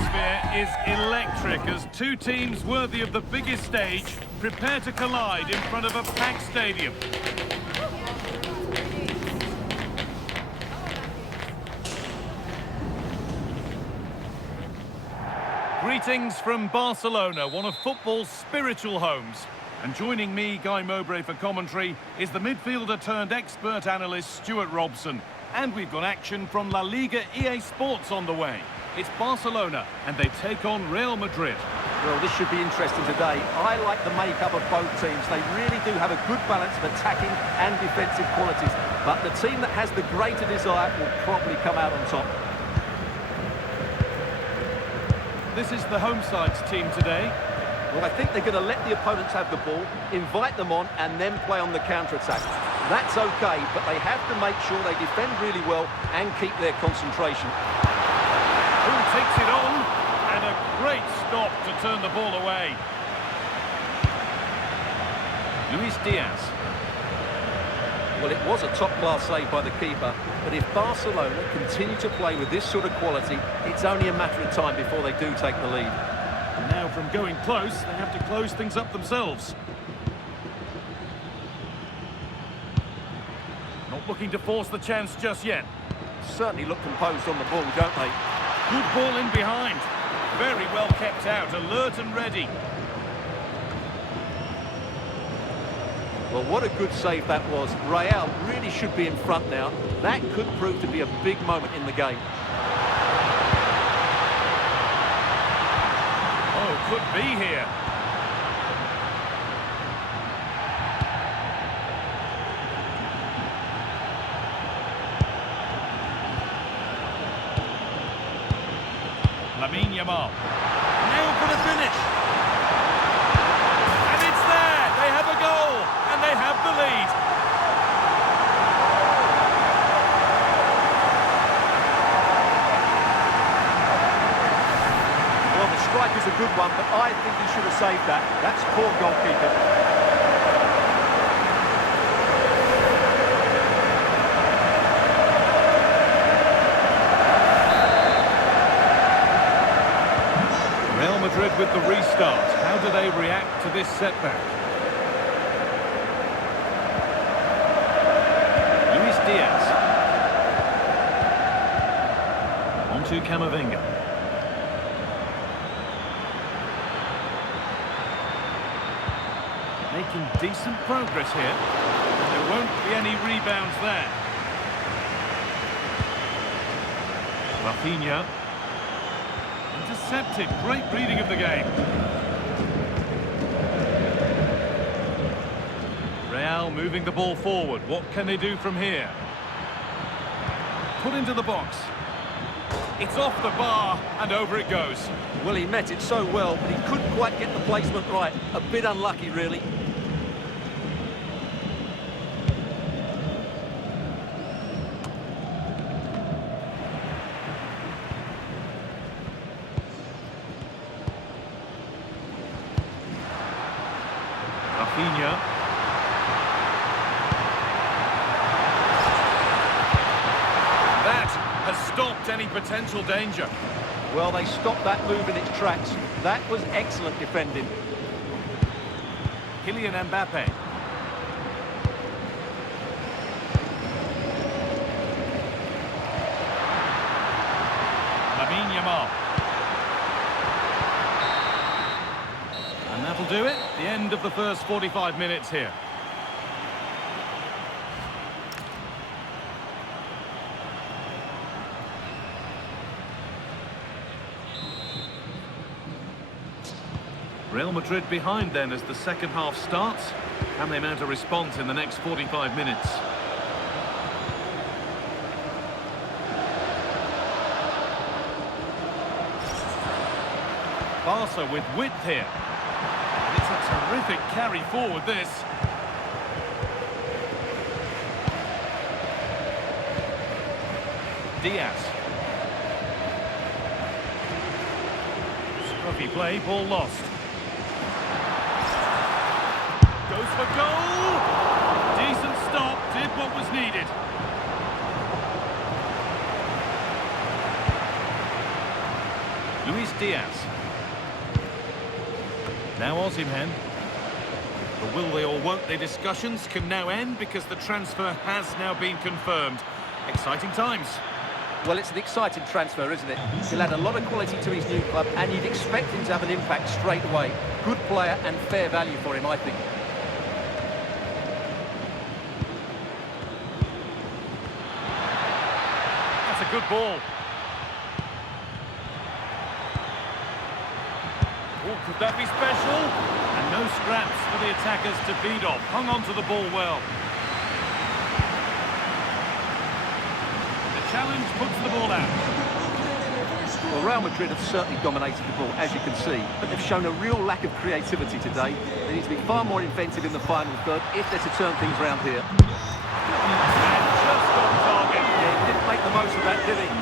atmosphere is electric as two teams worthy of the biggest stage prepare to collide in front of a packed stadium. Greetings from Barcelona, one of football's spiritual homes. And joining me, Guy Mowbray, for commentary is the midfielder-turned-expert analyst Stuart Robson. And we've got action from La Liga EA Sports on the way. It's Barcelona, and they take on Real Madrid. Well, this should be interesting today. I like the makeup of both teams. They really do have a good balance of attacking and defensive qualities. But the team that has the greater desire will probably come out on top. This is the home side's team today. Well, I think they're going to let the opponents have the ball, invite them on, and then play on the counter-attack. That's okay, but they have to make sure they defend really well and keep their concentration. Who takes it on? And a great stop to turn the ball away. Luis Diaz. Well, it was a top-class save by the keeper, but if Barcelona continue to play with this sort of quality, it's only a matter of time before they do take the lead. And now from going close, they have to close things up themselves. Not looking to force the chance just yet. Certainly look composed on the ball, don't they? Good ball in behind. Very well kept out, alert and ready. Well, what a good save that was. Real really should be in front now. That could prove to be a big moment in the game. Oh, could be here. Lamine Yamal. Now for the finish. And it's there. They have a goal. And they have the lead. Well, the strike is a good one, but I think he should have saved that. That's poor goalkeeping. Real Madrid with the restart. How do they react to this setback? Luis Diaz. On to Camavinga. Making decent progress here. There won't be any rebounds there. Rafinha. Intercepted. Great reading of the game. Real moving the ball forward. What can they do from here? Put into the box. It's off the bar and over it goes. Well, he met it so well, but he couldn't quite get the placement right. A bit unlucky, really. Rafinha. That has stopped any potential danger. Well, they stopped that move in its tracks. That was excellent defending. Kylian Mbappe. Lamine Yamal. And that'll do it. The end of the first 45 minutes here. Real Madrid behind then as the second half starts. Can they mount a response in the next 45 minutes? Barca with width here. And it's a terrific carry forward, this. Diaz. Scruffy play, ball lost. Goes for goal! Decent stop, did what was needed. Luis Diaz. Now Osimhen. The will they or won't they discussions can now end because the transfer has now been confirmed. Exciting times. Well, it's an exciting transfer, isn't it? He'll add a lot of quality to his new club, and you'd expect him to have an impact straight away. Good player and fair value for him, I think. That's a good ball. Oh, could that be special? And no scraps for the attackers to feed off. Hung on to the ball well. The challenge puts the ball out. Well, Real Madrid have certainly dominated the ball, as you can see, but they've shown a real lack of creativity today. They need to be far more inventive in the final third if they're to turn things around here. And just on target. Yeah, he didn't make the most of that, did he?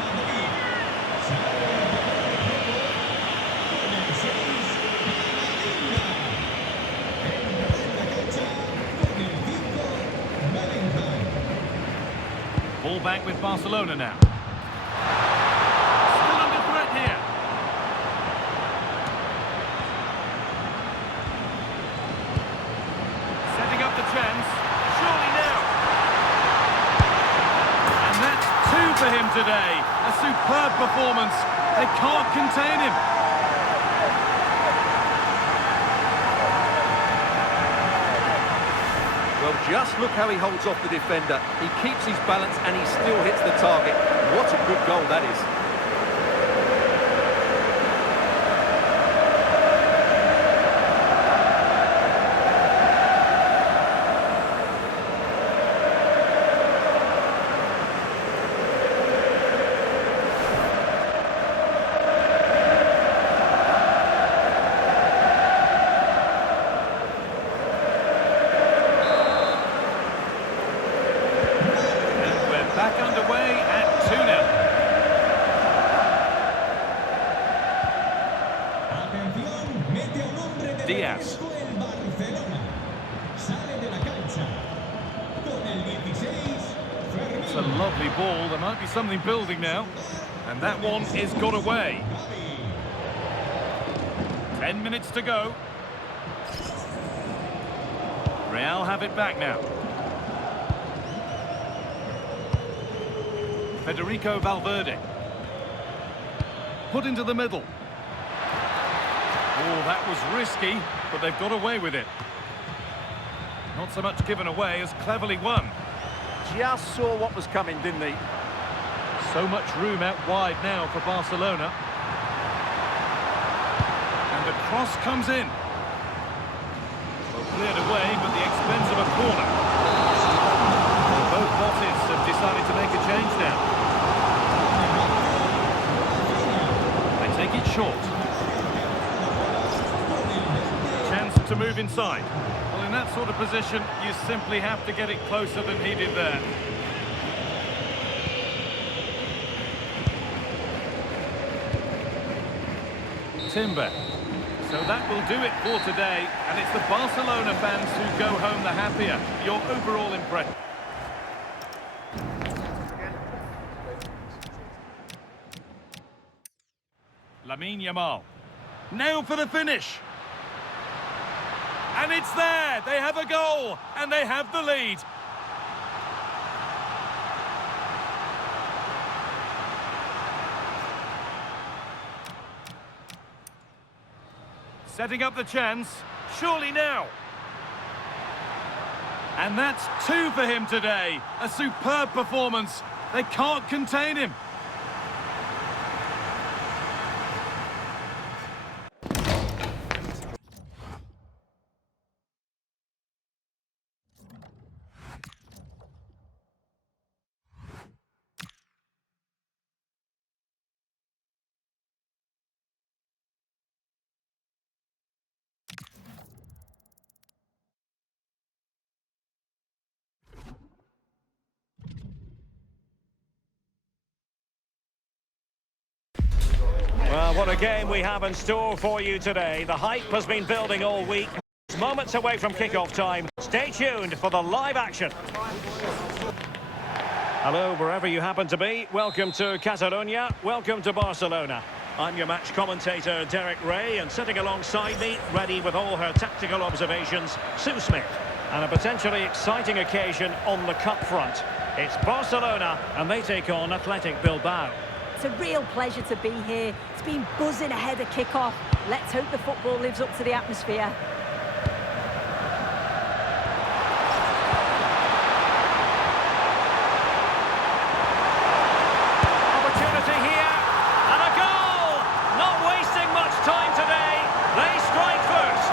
Ball back with Barcelona now. Still under threat here. Setting up the chance. Surely now. And that's two for him today. A superb performance. They can't contain him. Well, just look how he holds off the defender. He keeps his balance and he still hits the target. What a good goal that is. Back underway at 2-0. Diaz. It's a lovely ball. There might be something building now. And that one is got away. 10 minutes to go. Real have it back now. Federico Valverde. Put into the middle. Oh, that was risky, but they've got away with it. Not so much given away as cleverly won. Just saw what was coming, didn't he? So much room out wide now for Barcelona. And the cross comes in. Well, cleared away, but the expense of a corner. Both bosses have decided to make a change now. Take it short. Chance to move inside. Well, in that sort of position, you simply have to get it closer than he did there. Timber. So that will do it for today, and it's the Barcelona fans who go home the happier. Your overall impression. Lamine Yamal. Now for the finish. And it's there. They have a goal. And they have the lead. Setting up the chance. Surely now. And that's two for him today. A superb performance. They can't contain him. Well, what a game we have in store for you today. The hype has been building all week. Moments away from kickoff time. Stay tuned for the live action. Hello, wherever you happen to be. Welcome to Catalonia. Welcome to Barcelona. I'm your match commentator, Derek Ray, and sitting alongside me, ready with all her tactical observations, Sue Smith. And a potentially exciting occasion on the cup front. It's Barcelona, and they take on Athletic Bilbao. It's a real pleasure to be here. It's been buzzing ahead of kick-off. Let's hope the football lives up to the atmosphere. Opportunity here, and a goal! Not wasting much time today. They strike first.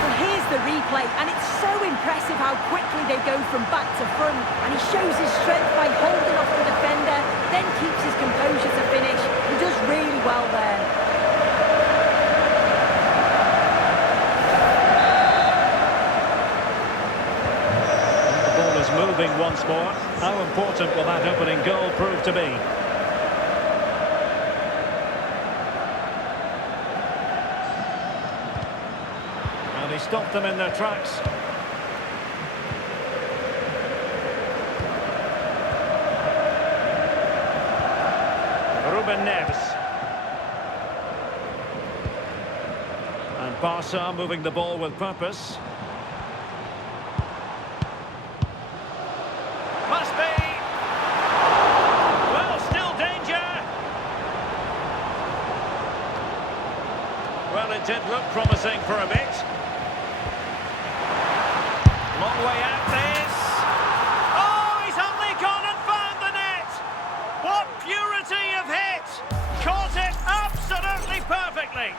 Well, here's the replay, and it's so impressive how quickly they go from back to front. And he shows his strength by holding off the defender, then keeps his composure to finish. He does really well there. Moving once more. How important will that opening goal prove to be? And he stopped them in their tracks. Ruben Neves. And Barca moving the ball with purpose. Must be. Well, still danger. Well, it did look promising for a bit. Long way out this. Oh, he's only gone and found the net. What purity of hit. Caught it absolutely perfectly.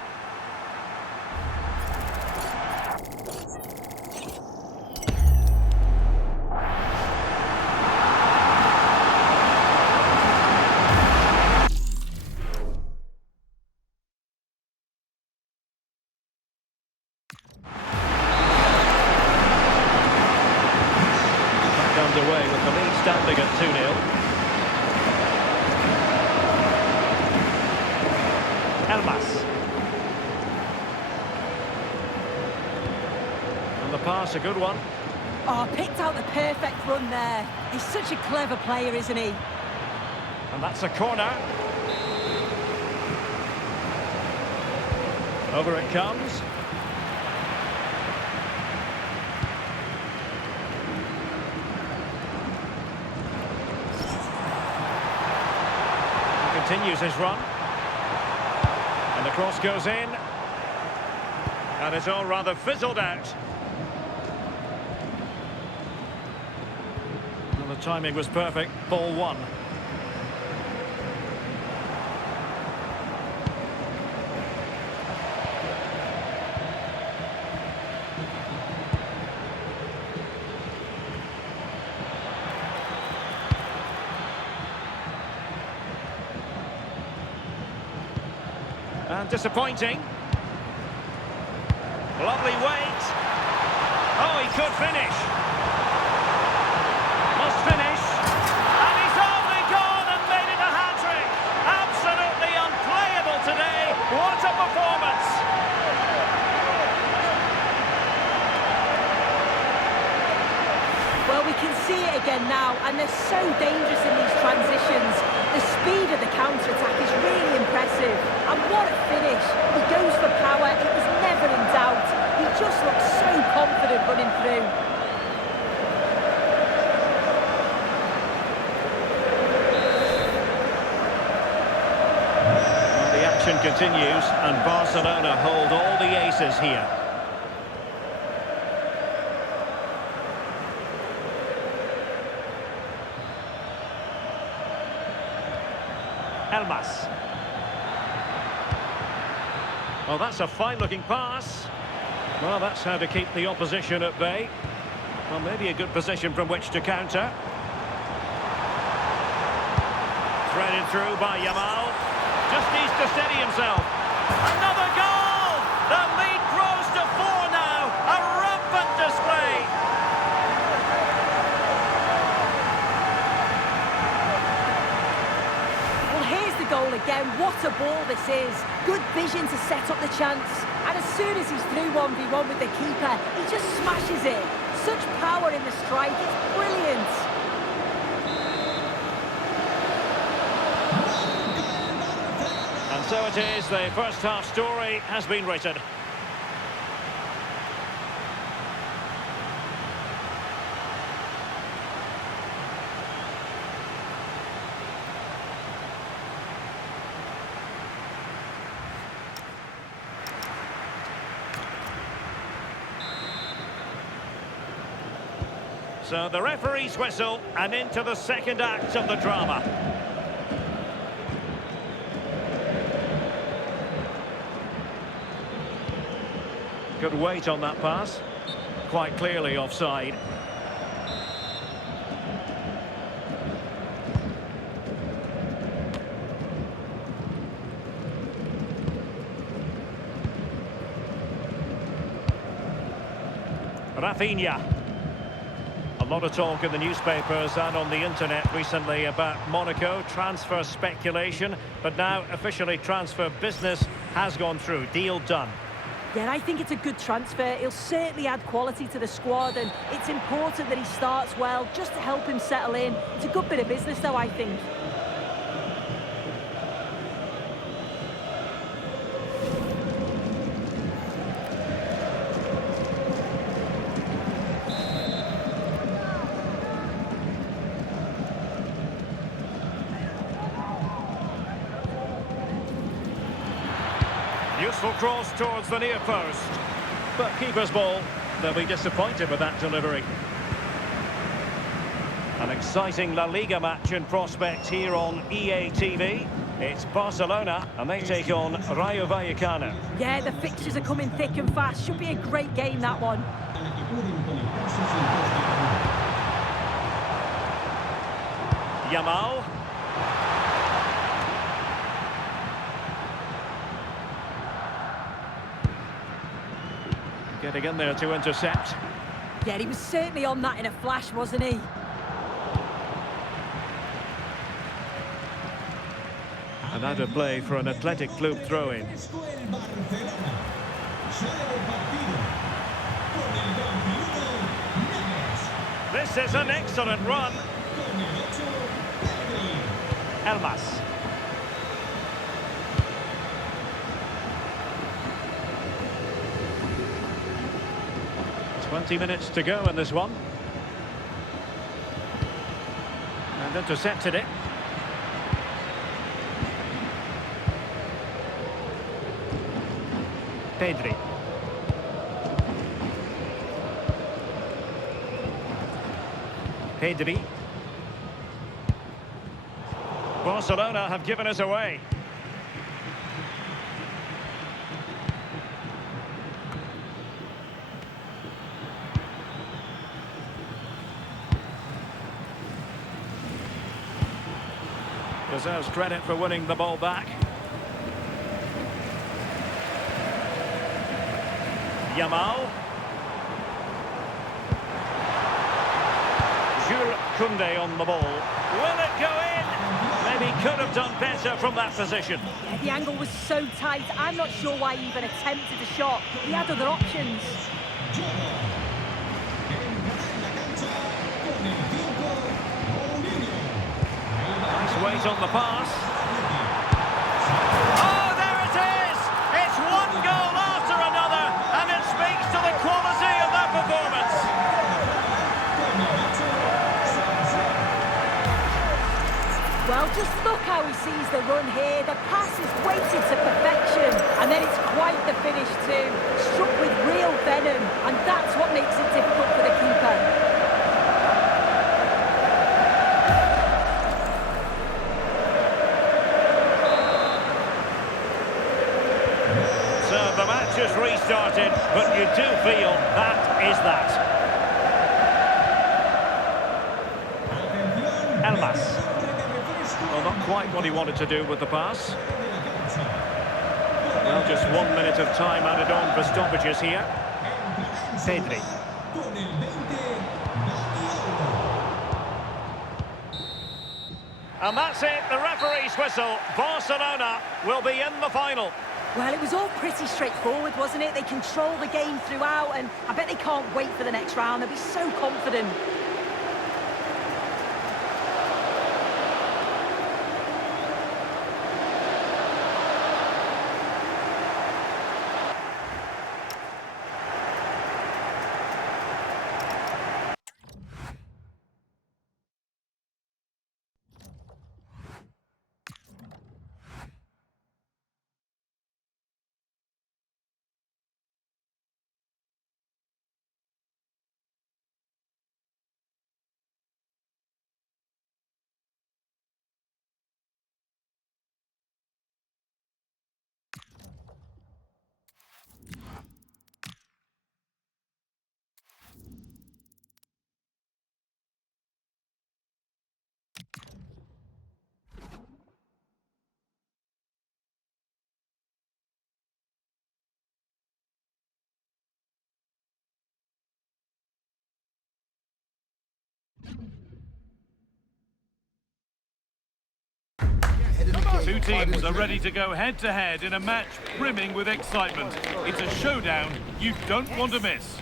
Away with the lead standing at 2-0. Elmas. And the pass, a good one. Oh, picked out the perfect run there. He's such a clever player, isn't he? And that's a corner. Over it comes. Continues his run. And the cross goes in. And it's all rather fizzled out. And the timing was perfect. Ball one. And disappointing. Lovely weight. Oh, he could finish. Must finish. And he's only gone and made it a hat-trick. Absolutely unplayable today. What a performance. Well, we can see it again now, and they're so dangerous in these transitions. The speed of the counter-attack is really impressive. And what a finish. He goes for power. It was never in doubt. He just looks so confident running through. Well, the action continues, and Barcelona hold all the aces here. Elmas. Well, that's a fine-looking pass. Well, that's how to keep the opposition at bay. Well, maybe a good position from which to counter. Threaded through by Yamal. Just needs to steady himself. Another goal! The lead grows to 4 now. A rampant display. Well, here's the goal again. What a ball this is. Good vision to set up the chance. And as soon as he's through 1v1 with the keeper, he just smashes it. Such power in the strike. It's brilliant. so it is. The first half story has been written. So the referee's whistle, and into the second act of the drama. Good weight on that pass. Quite clearly offside. Rafinha. A lot of talk in the newspapers and on the internet recently about Monaco transfer speculation, but now officially transfer business has gone through. Deal done. Yeah, I think it's a good transfer. He'll certainly add quality to the squad, and it's important that he starts well just to help him settle in. It's a good bit of business, though, I think. Useful cross towards the near post. But keeper's ball, they'll be disappointed with that delivery. An exciting La Liga match in prospect here on EA TV. It's Barcelona, and they take on Rayo Vallecano. Yeah, the fixtures are coming thick and fast. Should be a great game, that one. Yamal. Getting in there to intercept. Yeah, he was certainly on that in a flash, wasn't he? And out of play for an Athletic Club throw-in. This is an excellent run. Elmas. 20 minutes to go in this one. And intercepted it. Pedri. Pedri. Barcelona have given us away. Deserves credit for winning the ball back. Yamal. Jules Koundé on the ball. Will it go in? Maybe could have done better from that position. Yeah, the angle was so tight. I'm not sure why he even attempted a shot. He had other options. Nice weight on the pass. Oh, there it is! It's one goal after another, and it speaks to the quality of that performance. Well, just look how he sees the run here. The pass is weighted to perfection, and then it's quite the finish too. Struck with real venom, and that's what makes it difficult for the keeper. The match has restarted, but you do feel that is that. Elmas. Well, not quite what he wanted to do with the pass. Well, just 1 minute of time added on for stoppages here. Pedri. And that's it, the referee's whistle. Barcelona will be in the final. Well, it was all pretty straightforward, wasn't it? They controlled the game throughout, and I bet they can't wait for the next round. They'll be so confident. Two teams are ready to go head-to-head in a match brimming with excitement. It's a showdown you don't want to miss.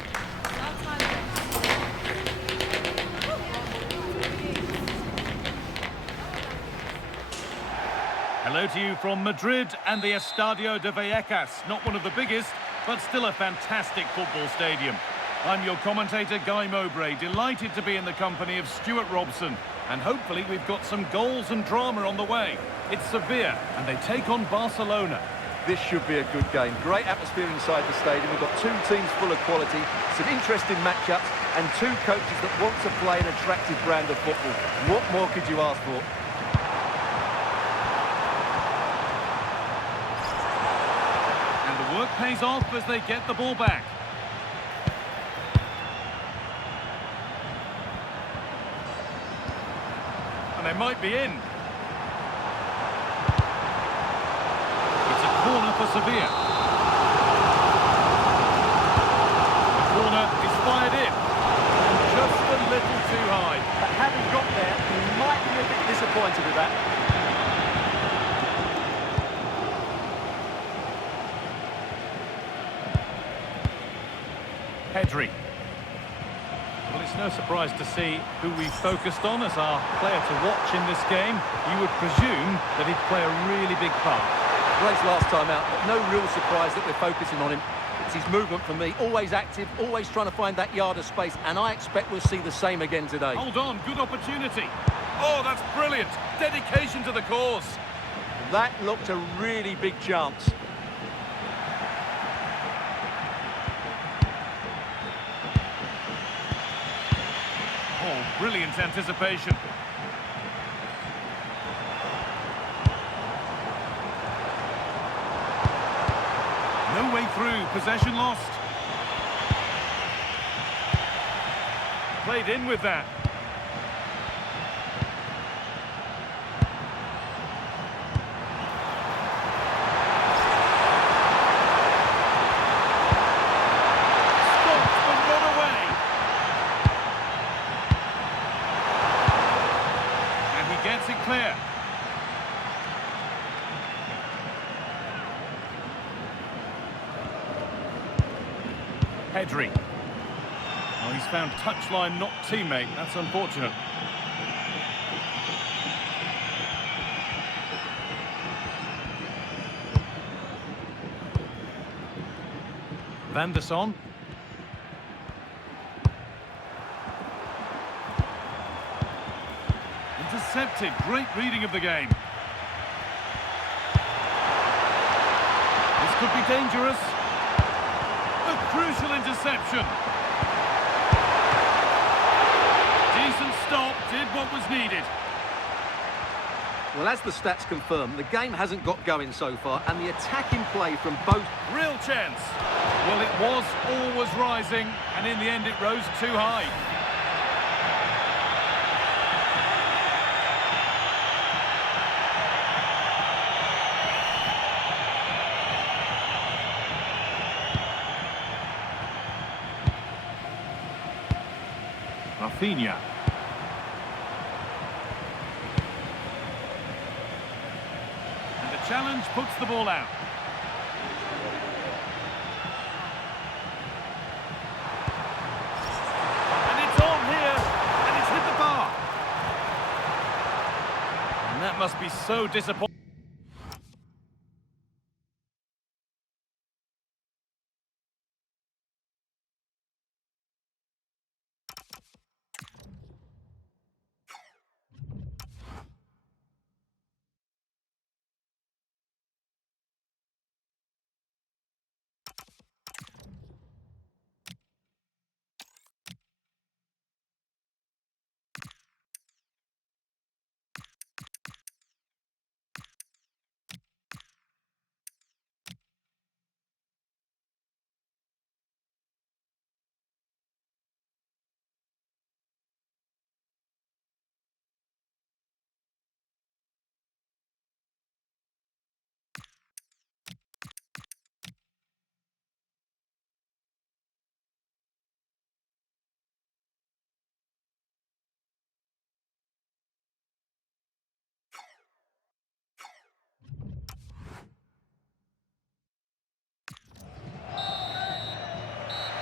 Hello to you from Madrid and the Estadio de Vallecas. Not one of the biggest, but still a fantastic football stadium. I'm your commentator, Guy Mowbray, delighted to be in the company of Stuart Robson. And hopefully we've got some goals and drama on the way. It's Sevilla, and they take on Barcelona. This should be a good game. Great atmosphere inside the stadium. We've got two teams full of quality, some interesting matchups, and two coaches that want to play an attractive brand of football. What more could you ask for? And the work pays off as they get the ball back. And they might be in. It's a corner for Sevilla. The corner is fired in. And just a little too high. But having got there, he might be a bit disappointed with that. Pedri. Well, it's no surprise to see who we focused on as our player to watch in this game. You would presume that he'd play a really big part. Great last time out, but no real surprise that we're focusing on him. It's his movement for me, always active, always trying to find that yard of space, and I expect we'll see the same again today. Hold on, good opportunity. Oh, that's brilliant. Dedication to the cause. That looked a really big chance. Oh, brilliant anticipation. No way through, possession lost. Played in with that. Stopped, but not away. And he gets it clear. Pedri. Well, he's found touchline, not teammate. That's unfortunate. Van der Son. Intercepted. Great reading of the game. This could be dangerous. A crucial interception. Decent stop, did what was needed. Well, as the stats confirm, the game hasn't got going so far, and the attacking play from both... Real chance. Well, it was always rising, and in the end it rose too high. Rafinha. And the challenge puts the ball out. And it's on here, and it's hit the bar. And that must be so disappointing.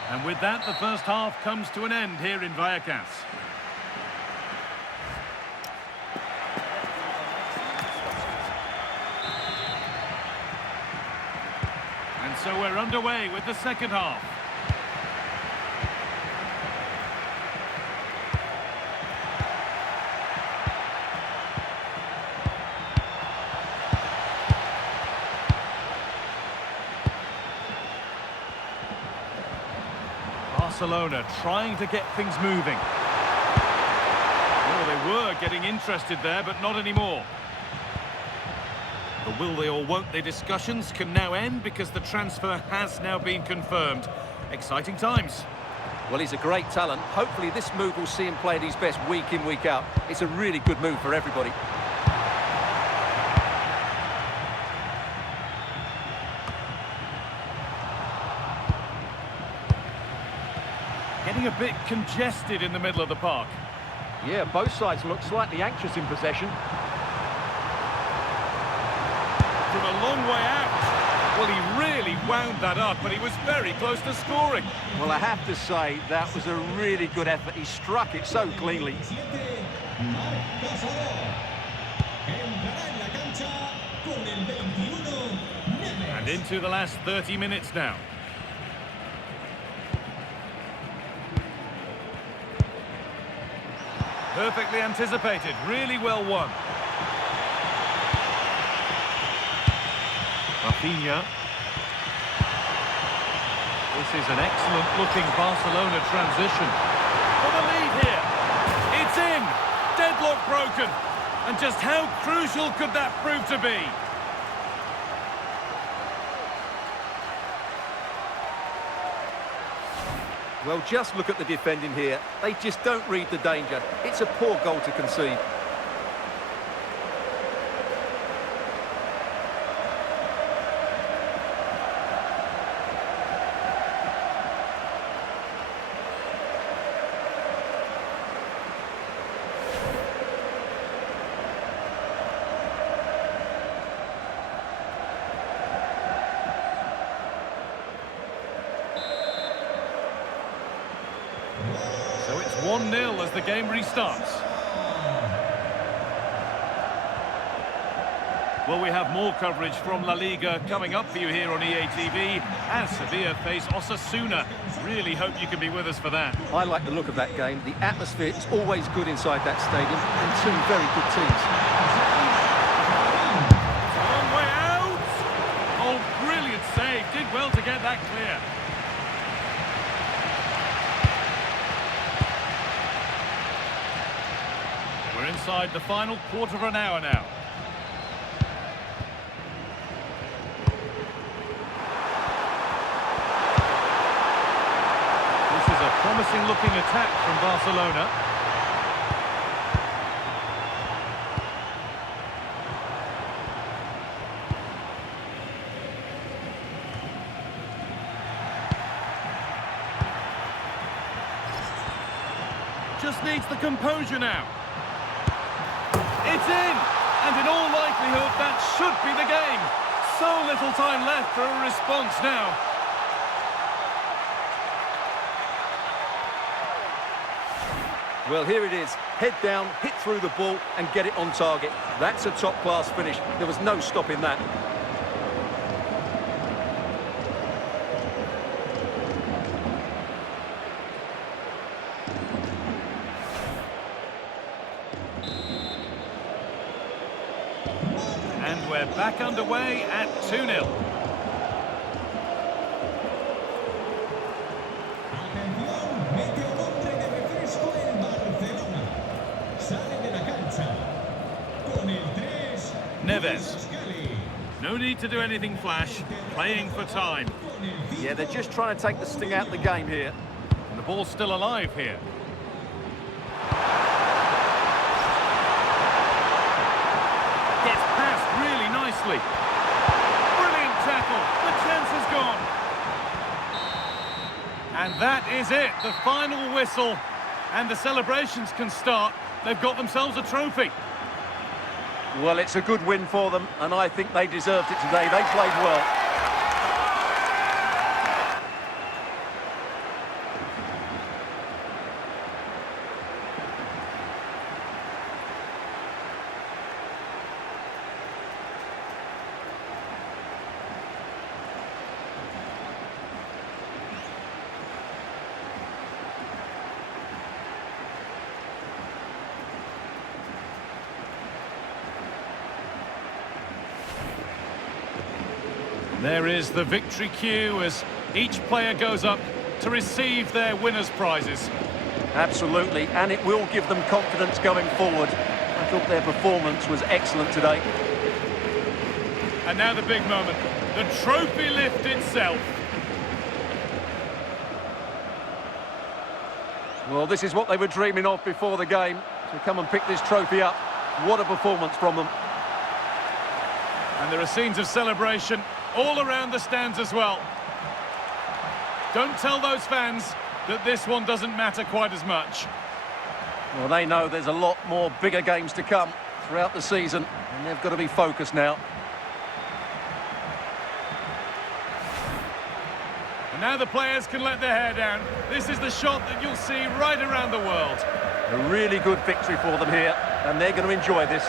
And with that, the first half comes to an end here in Vallecas. And so we're underway with the second half. Barcelona trying to get things moving. Oh, they were getting interested there, but not anymore. The will they or won't they discussions can now end because the transfer has now been confirmed. Exciting times. Well, he's a great talent. Hopefully this move will see him play at his best week in, week out. It's a really good move for everybody. Getting a bit congested in the middle of the park. Yeah, both sides look slightly anxious in possession. From a long way out. Well, he really wound that up, but he was very close to scoring. Well, I have to say, that was a really good effort. He struck it so cleanly. And into the last 30 minutes now. Perfectly anticipated, really well won. Rafinha. This is an excellent-looking Barcelona transition. For the lead here. It's in. Deadlock broken. And just how crucial could that prove to be? Well, just look at the defending here. They just don't read the danger. It's a poor goal to concede. So it's 1-0 as the game restarts. Well, we have more coverage from La Liga coming up for you here on EA TV as Sevilla face Osasuna. Really hope you can be with us for that. I like the look of that game. The atmosphere is always good inside that stadium, and two very good teams. Long way out! Oh, brilliant save. Did well to get that clear. We're inside the final quarter of an hour now. This is a promising looking attack from Barcelona. Just needs the composure now. It's in! And in all likelihood, that should be the game. So little time left for a response now. Well, here it is. Head down, hit through the ball, and get it on target. That's a top-class finish. There was no stopping that. And we're back underway at 2-0. Neves. No need to do anything flash, playing for time. Yeah, they're just trying to take the sting out of the game here. And the ball's still alive here. Gets past really nicely. Brilliant tackle. The chance is gone. And that is it, the final whistle. And the celebrations can start. They've got themselves a trophy. Well, it's a good win for them, and I think they deserved it today. They played well. There is the victory cue as each player goes up to receive their winners' prizes. Absolutely, and it will give them confidence going forward. I thought their performance was excellent today. And now the big moment, the trophy lift itself. Well, this is what they were dreaming of before the game, to come and pick this trophy up. What a performance from them. And there are scenes of celebration all around the stands as well. Don't tell those fans that this one doesn't matter quite as much. Well, they know there's a lot more bigger games to come throughout the season, and they've got to be focused now. And now the players can let their hair down. This is the shot that you'll see right around the world. A really good victory for them here, and they're going to enjoy this.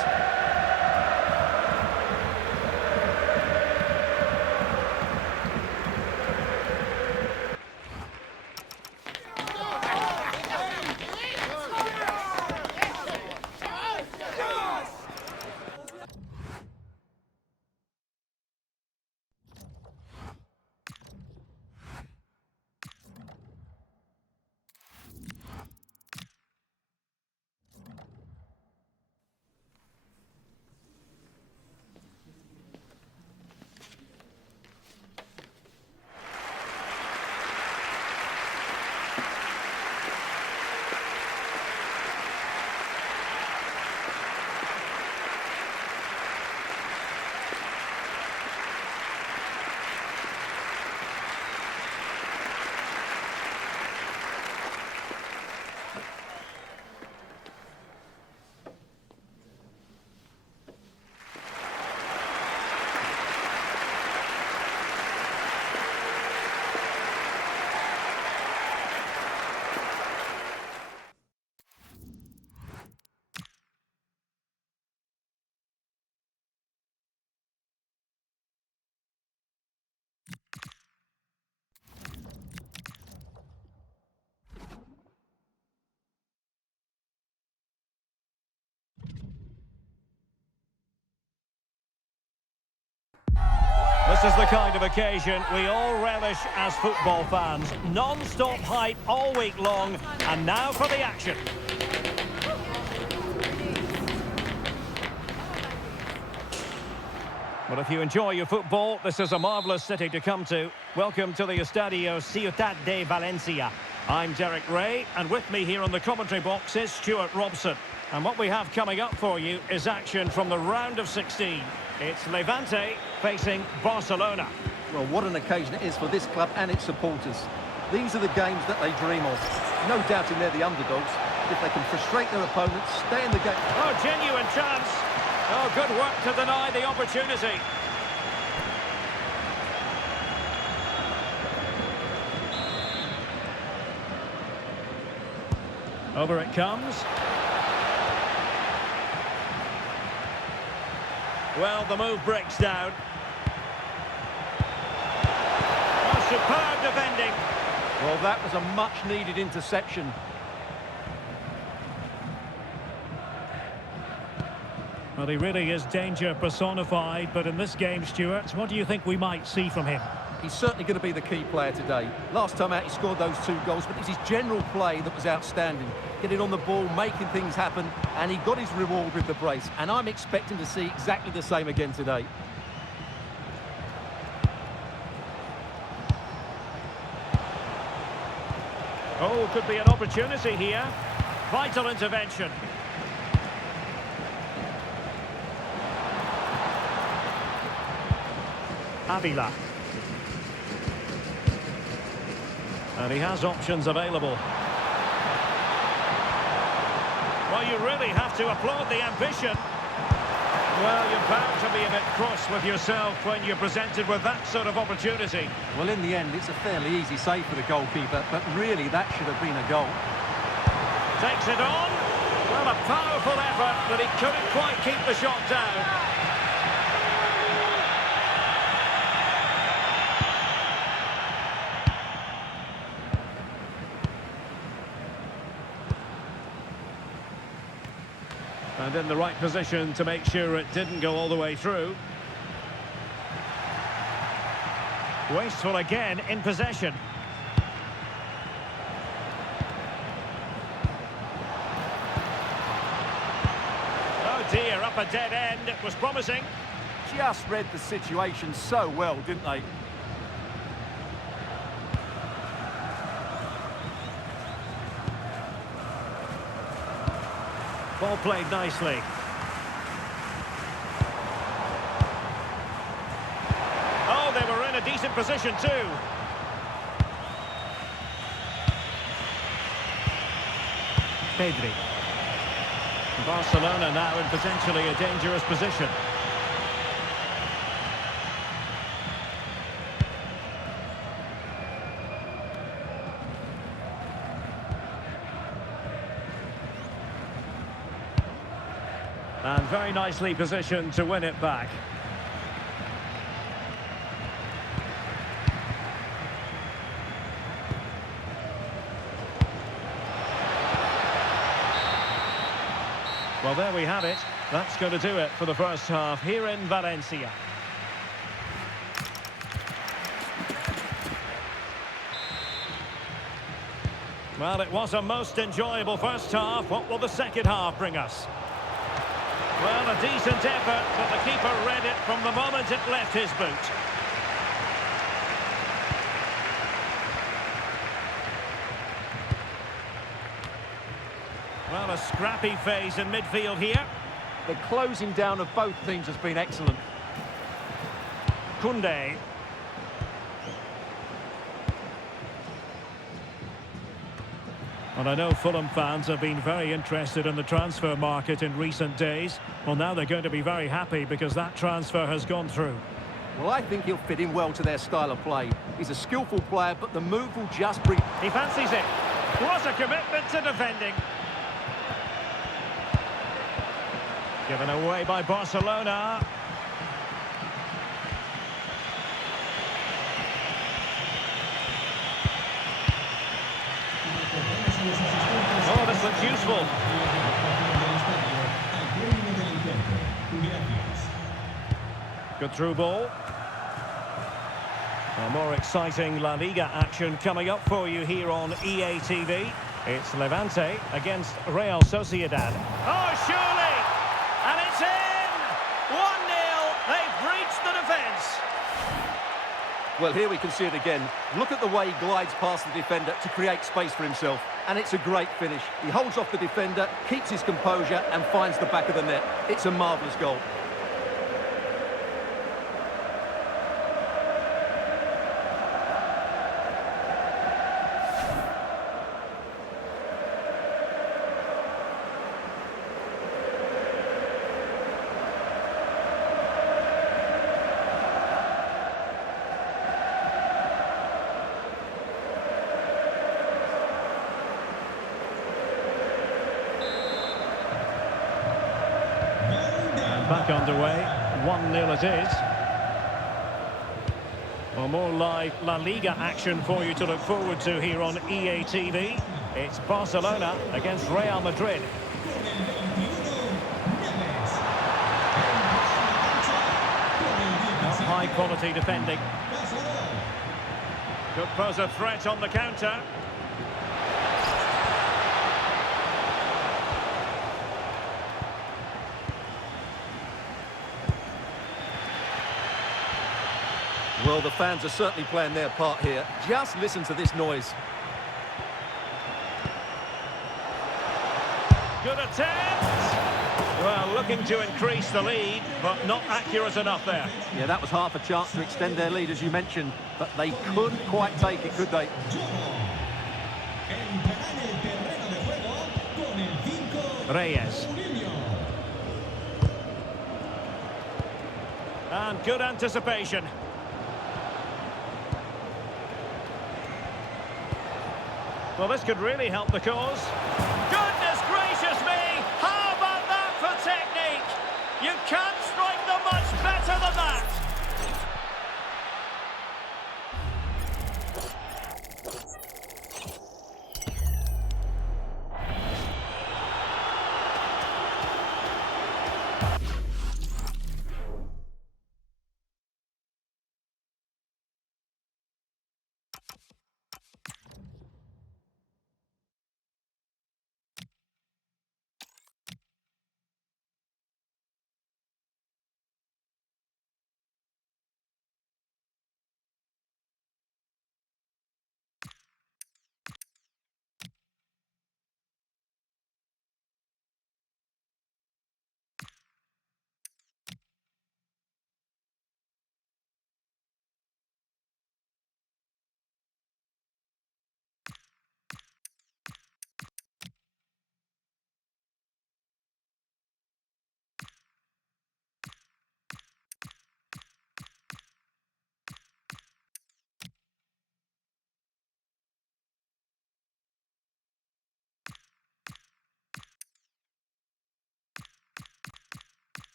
This is the kind of occasion we all relish as football fans. Non-stop hype all week long, and now for the action. Well, if you enjoy your football, this is a marvellous city to come to. Welcome to the Estadio Ciutat de Valencia. I'm Derek Ray, and with me here on the commentary box is Stuart Robson. And what we have coming up for you is action from the round of 16. It's Levante facing Barcelona. Well, what an occasion it is for this club and its supporters. These are the games that they dream of. No doubting they're the underdogs. If they can frustrate their opponents, stay in the game. Oh, genuine chance. Oh, good work to deny the opportunity. Over it comes. Well, the move breaks down. Oh, superb defending. Well, that was a much-needed interception. Well, he really is danger personified, but in this game, Stuart, what do you think we might see from him? He's certainly going to be the key player today. Last time out, he scored those 2 goals, but it was his general play that was outstanding. Getting on the ball, making things happen, and he got his reward with the brace. And I'm expecting to see exactly the same again today. Oh, could be an opportunity here. Vital intervention. Avila. And he has options available. Well, you really have to applaud the ambition. Well, you're bound to be a bit cross with yourself when you're presented with that sort of opportunity. Well, in the end, it's a fairly easy save for the goalkeeper, but really that should have been a goal. Takes it on. Well, a powerful effort, but he couldn't quite keep the shot down. And in the right position to make sure it didn't go all the way through. Wasteful again in possession. Oh dear, up a dead end. It was promising. Just read the situation so well, didn't they? Ball played nicely. Oh, they were in a decent position too. Pedri. Barcelona now in potentially a dangerous position. And very nicely positioned to win it back. Well, there we have it. That's going to do it for the first half here in Valencia. Well, it was a most enjoyable first half. What will the second half bring us? Well, a decent effort, but the keeper read it from the moment it left his boot. Well, a scrappy phase in midfield here. The closing down of both teams has been excellent. Koundé. And I know Fulham fans have been very interested in the transfer market in recent days. Well, now they're going to be very happy because that transfer has gone through. Well, I think he'll fit in well to their style of play. He's a skillful player, but the move will just bring... He fancies it. What a commitment to defending. Given away by Barcelona. Oh, this looks useful. Good through ball. More exciting La Liga action coming up for you here on EA TV. It's Levante against Real Sociedad. Oh, surely! And it's in! 1-0. They've breached the defence. Well, here we can see it again. Look at the way he glides past the defender to create space for himself. And it's a great finish. He holds off the defender, keeps his composure and finds the back of the net. It's a marvellous goal. Back underway, 1-0 it is. Well, more live La Liga action for you to look forward to here on EA TV. It's Barcelona against Real Madrid. High quality defending. Could pose a threat on the counter. Well, the fans are certainly playing their part here. Just listen to this noise. Good attempt! Well, looking to increase the lead, but not accurate enough there. Yeah, that was half a chance to extend their lead, as you mentioned, but they couldn't quite take it, could they? Reyes. And good anticipation. Well, this could really help the cause. Goodness gracious me! How about that for technique? You can't strike them much better than that.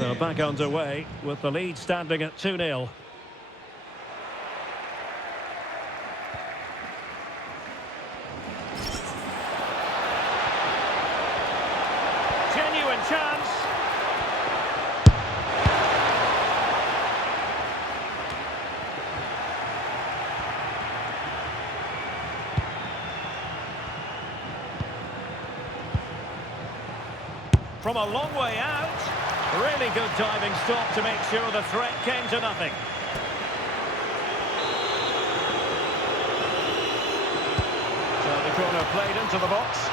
So back underway with the lead standing at 2-0. Genuine chance. From a long way out. Really good diving stop to make sure the threat came to nothing. So the corner played into the box.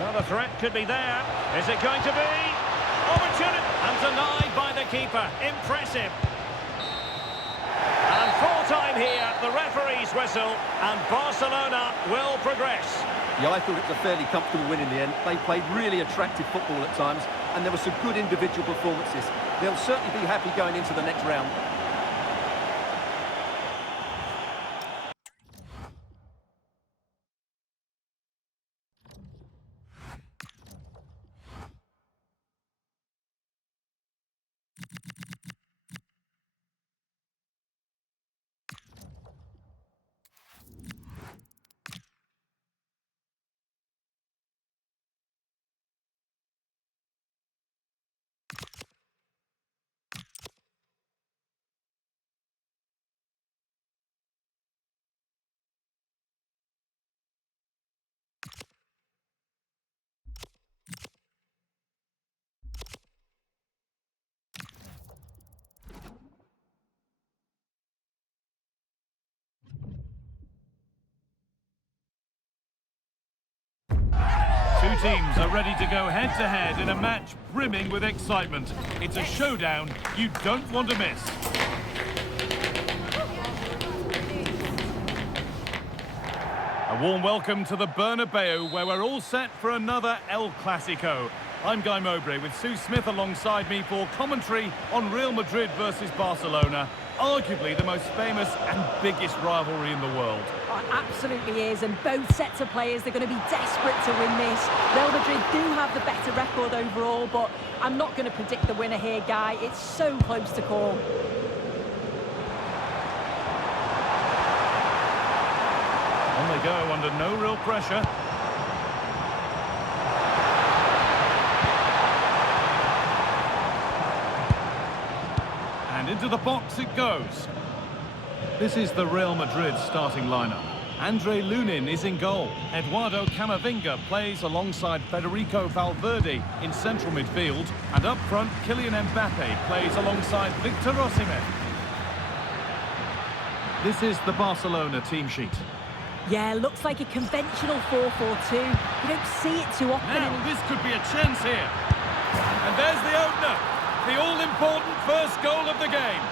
Well, the threat could be there. Is it going to be? Opportunity! And denied by the keeper. Impressive. And full time here, the referee's whistle, and Barcelona will progress. Yeah, I thought it was a fairly comfortable win in the end. They played really attractive football at times, and there were some good individual performances. They'll certainly be happy going into the next round. Two teams are ready to go head-to-head in a match brimming with excitement. It's a showdown you don't want to miss. A warm welcome to the Bernabeu, where we're all set for another El Clasico. I'm Guy Mowbray with Sue Smith alongside me for commentary on Real Madrid versus Barcelona, arguably the most famous and biggest rivalry in the world. Oh, it absolutely is, and both sets of players, they're going to be desperate to win this. Real Madrid do have the better record overall, but I'm not going to predict the winner here, Guy. It's so close to call. On they go under no real pressure. And into the box it goes. This is the Real Madrid starting lineup. Andre Lunin is in goal. Eduardo Camavinga plays alongside Federico Valverde in central midfield. And up front, Kylian Mbappe plays alongside Victor Osimhen. This is the Barcelona team sheet. Yeah, looks like a conventional 4-4-2. You don't see it too often. Now, this could be a chance here. And there's the opener. The all-important first goal of the game.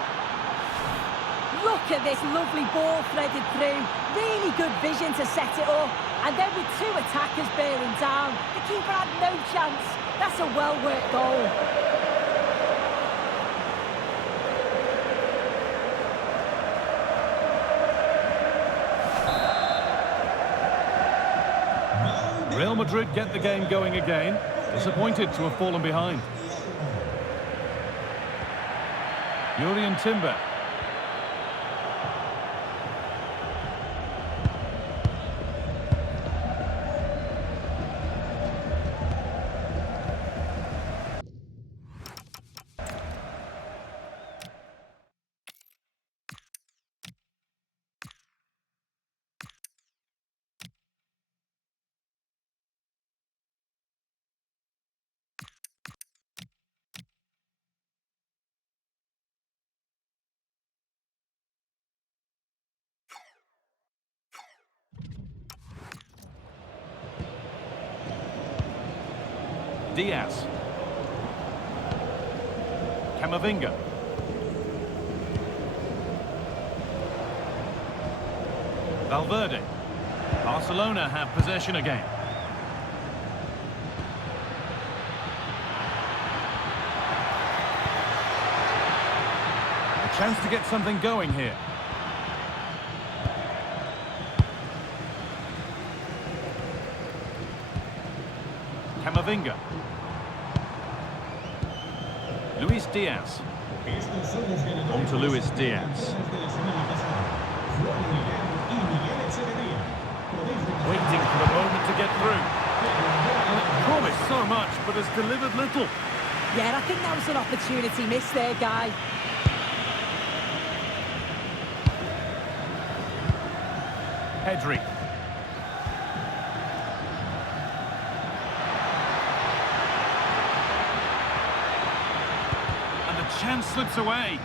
Look at this lovely ball threaded through. Really good vision to set it up. And then with two attackers bearing down, the keeper had no chance. That's a well-worked goal. Real Madrid get the game going again. Disappointed to have fallen behind. Jurrien Timber. Diaz. Camavinga. Valverde. Barcelona have possession again. A chance to get something going here. Camavinga. Camavinga. Luis Diaz. On to Luis Diaz. Waiting for the moment to get through. Promised so much, but has delivered little. Yeah, I think that was an opportunity missed there, Guy. Pedri. And the chance slips away.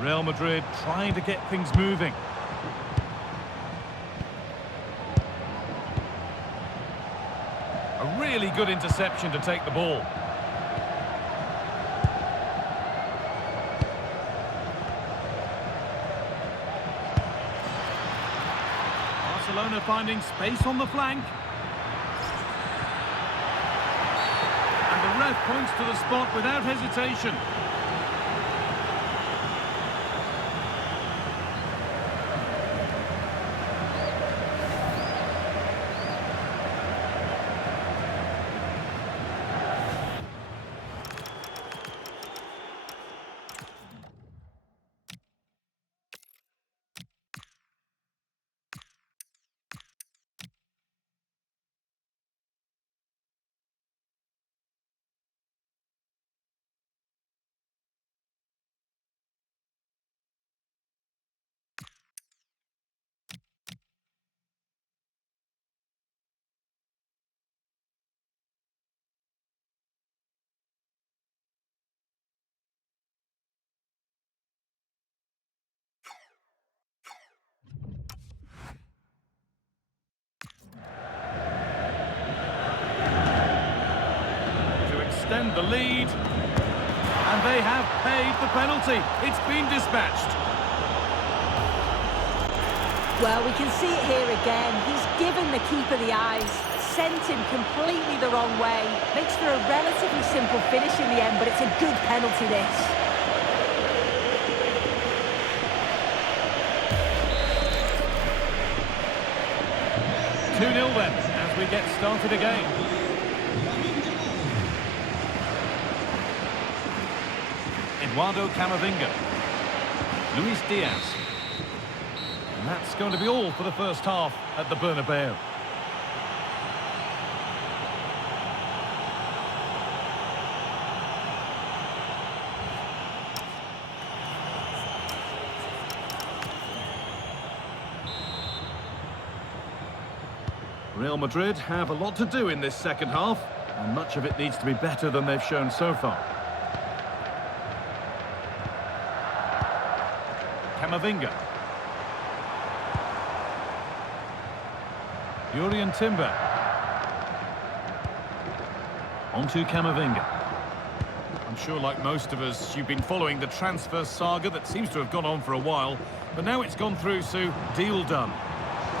Real Madrid trying to get things moving. A really good interception to take the ball. Barcelona finding space on the flank. And the ref points to the spot without hesitation. Extend the lead, and they have paid the penalty. It's been dispatched. Well, we can see it here again. He's given the keeper the eyes, sent him completely the wrong way. Makes for a relatively simple finish in the end, but it's a good penalty, this. Two 0 then, as we get started again. Eduardo Camavinga. Luis Diaz. And that's going to be all for the first half at the Bernabeu. Real Madrid have a lot to do in this second half, and much of it needs to be better than they've shown so far. Camavinga. Jurrien Timber. On to Camavinga. I'm sure, like most of us, you've been following the transfer saga that seems to have gone on for a while, but now it's gone through, so deal done.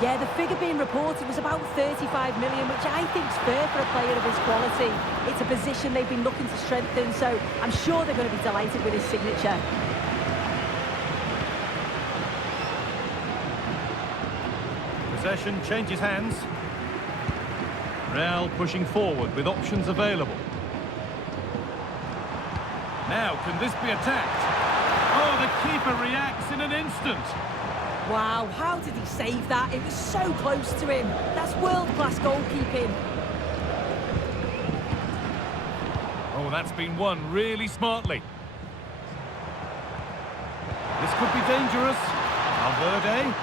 Yeah, the figure being reported was about 35 million, which I think is fair for a player of his quality. It's a position they've been looking to strengthen, so I'm sure they're going to be delighted with his signature. Possession changes hands. Real pushing forward with options available. Now, can this be attacked? Oh, the keeper reacts in an instant. Wow, how did he save that? It was so close to him. That's world-class goalkeeping. Oh, that's been won really smartly. This could be dangerous. Valverde.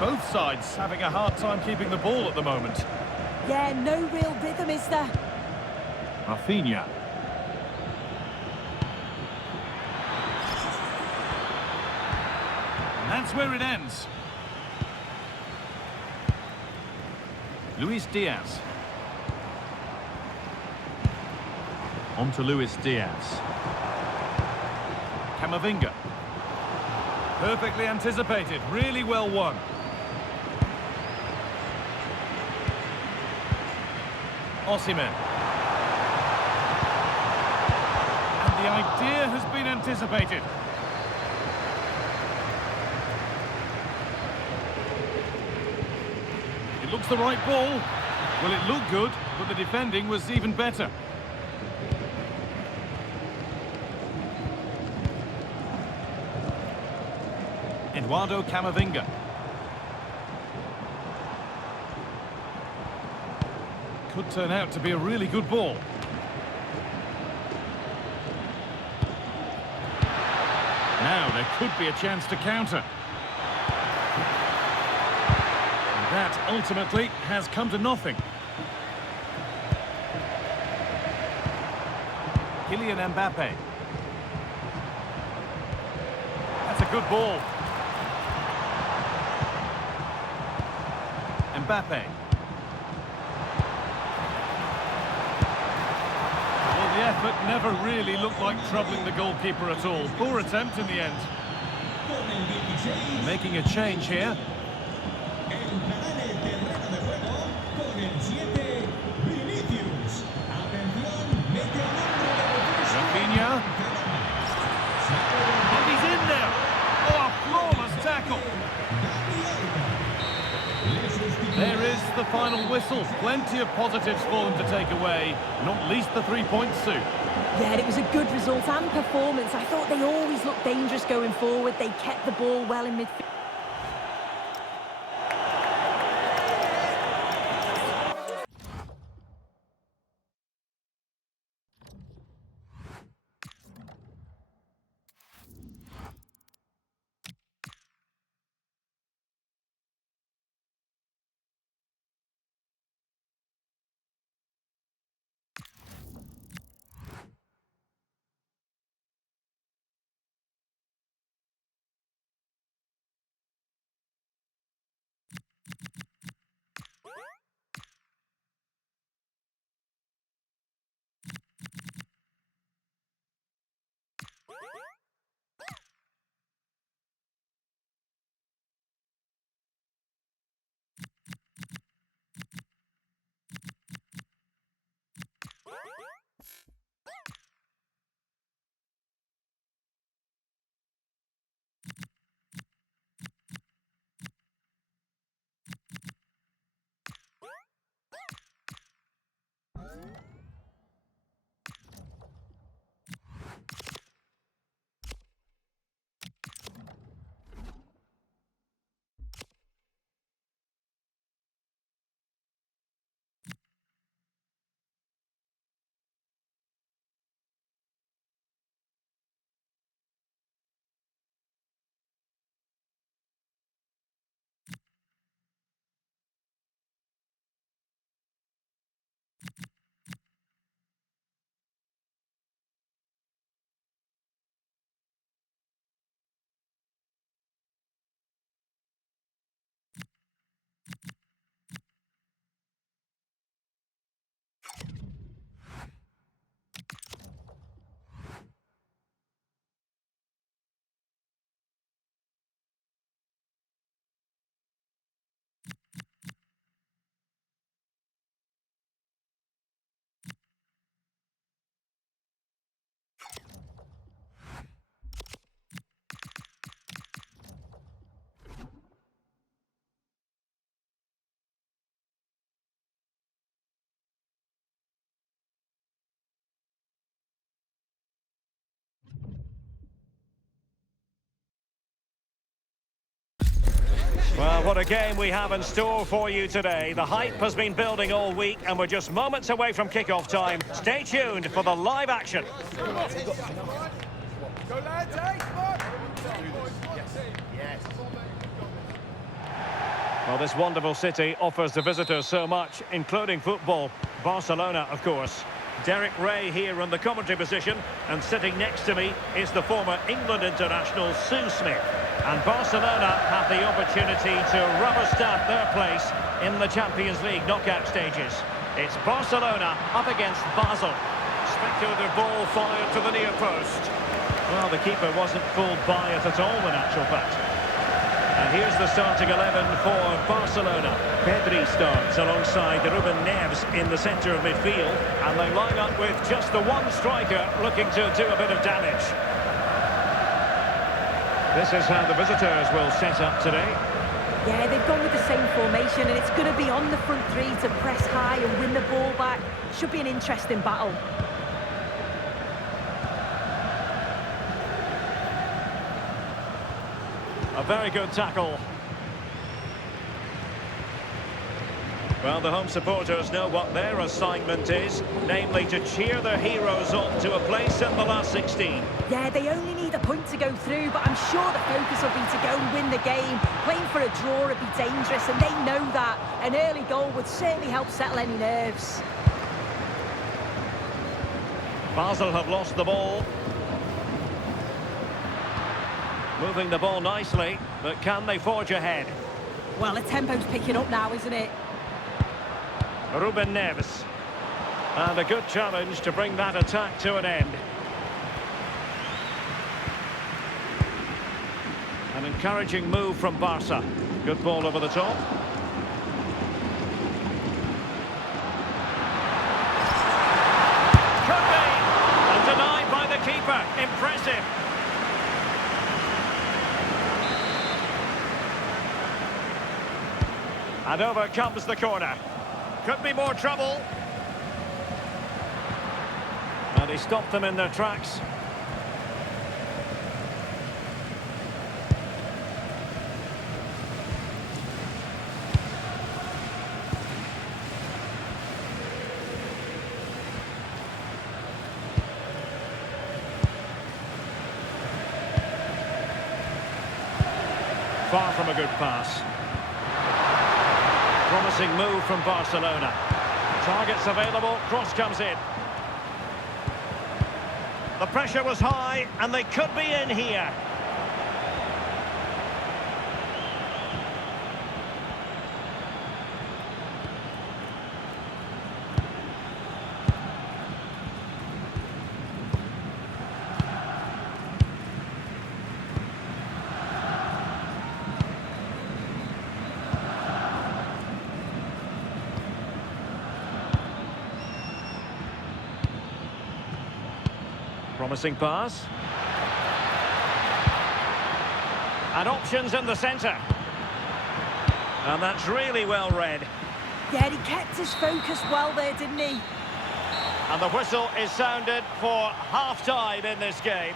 Both sides having a hard time keeping the ball at the moment. Yeah, no real rhythm, is there? Rafinha. And that's where it ends. Luis Diaz. On to Luis Diaz. Camavinga. Perfectly anticipated, really well won. Osimhen. And the idea has been anticipated. It looks the right ball. Well, it looked good, but the defending was even better. Eduardo Camavinga. Could turn out to be a really good ball. Now there could be a chance to counter. And that ultimately has come to nothing. Kylian Mbappe. That's a good ball. Mbappe. Well, the effort never really looked like troubling the goalkeeper at all. Poor attempt in the end. Making a change here. Rafinha. And he's in there. Oh, a flawless tackle. There is the final whistle. Plenty of positives for them to take away, not least the 3 points, Sue. Yeah, it was a good result and performance. I thought they always looked dangerous going forward. They kept the ball well in midfield. Well, what a game we have in store for you today. The hype has been building all week and we're just moments away from kickoff time. Stay tuned for the live action. Well, this wonderful city offers the visitors so much, including football. Barcelona, of course. Derek Ray here in the commentary position, and sitting next to me is the former England international Sue Smith. And Barcelona have the opportunity to rubber stamp their place in the Champions League knockout stages. It's Barcelona up against Basel. Speculative ball fired to the near post. Well, the keeper wasn't fooled by it at all, in actual fact. And here's the starting 11 for Barcelona. Pedri starts alongside Ruben Neves in the centre of midfield. And they line up with just the one striker looking to do a bit of damage. This is how the visitors will set up today. Yeah, they've gone with the same formation, and it's going to be on the front three to press high and win the ball back. Should be an interesting battle. A very good tackle. Well, the home supporters know what their assignment is, namely to cheer their heroes on to a place in the last 16. Yeah, they only need a point to go through, but I'm sure the focus will be to go and win the game. Playing for a draw would be dangerous, and they know that. An early goal would certainly help settle any nerves. Basel have lost the ball. Moving the ball nicely, but can they forge ahead? Well, the tempo's picking up now, isn't it? Ruben Neves. And a good challenge to bring that attack to an end. An encouraging move from Barca. Good ball over the top. Could be! And denied by the keeper. Impressive. And over comes the corner. Could be more trouble. And he stopped them in their tracks. Far from a good pass. Promising move from Barcelona. Targets available, cross comes in. The pressure was high, and they could be in here. Promising pass. And options in the centre. And that's really well read. Yeah, he kept his focus well there, didn't he? And the whistle is sounded for half-time in this game.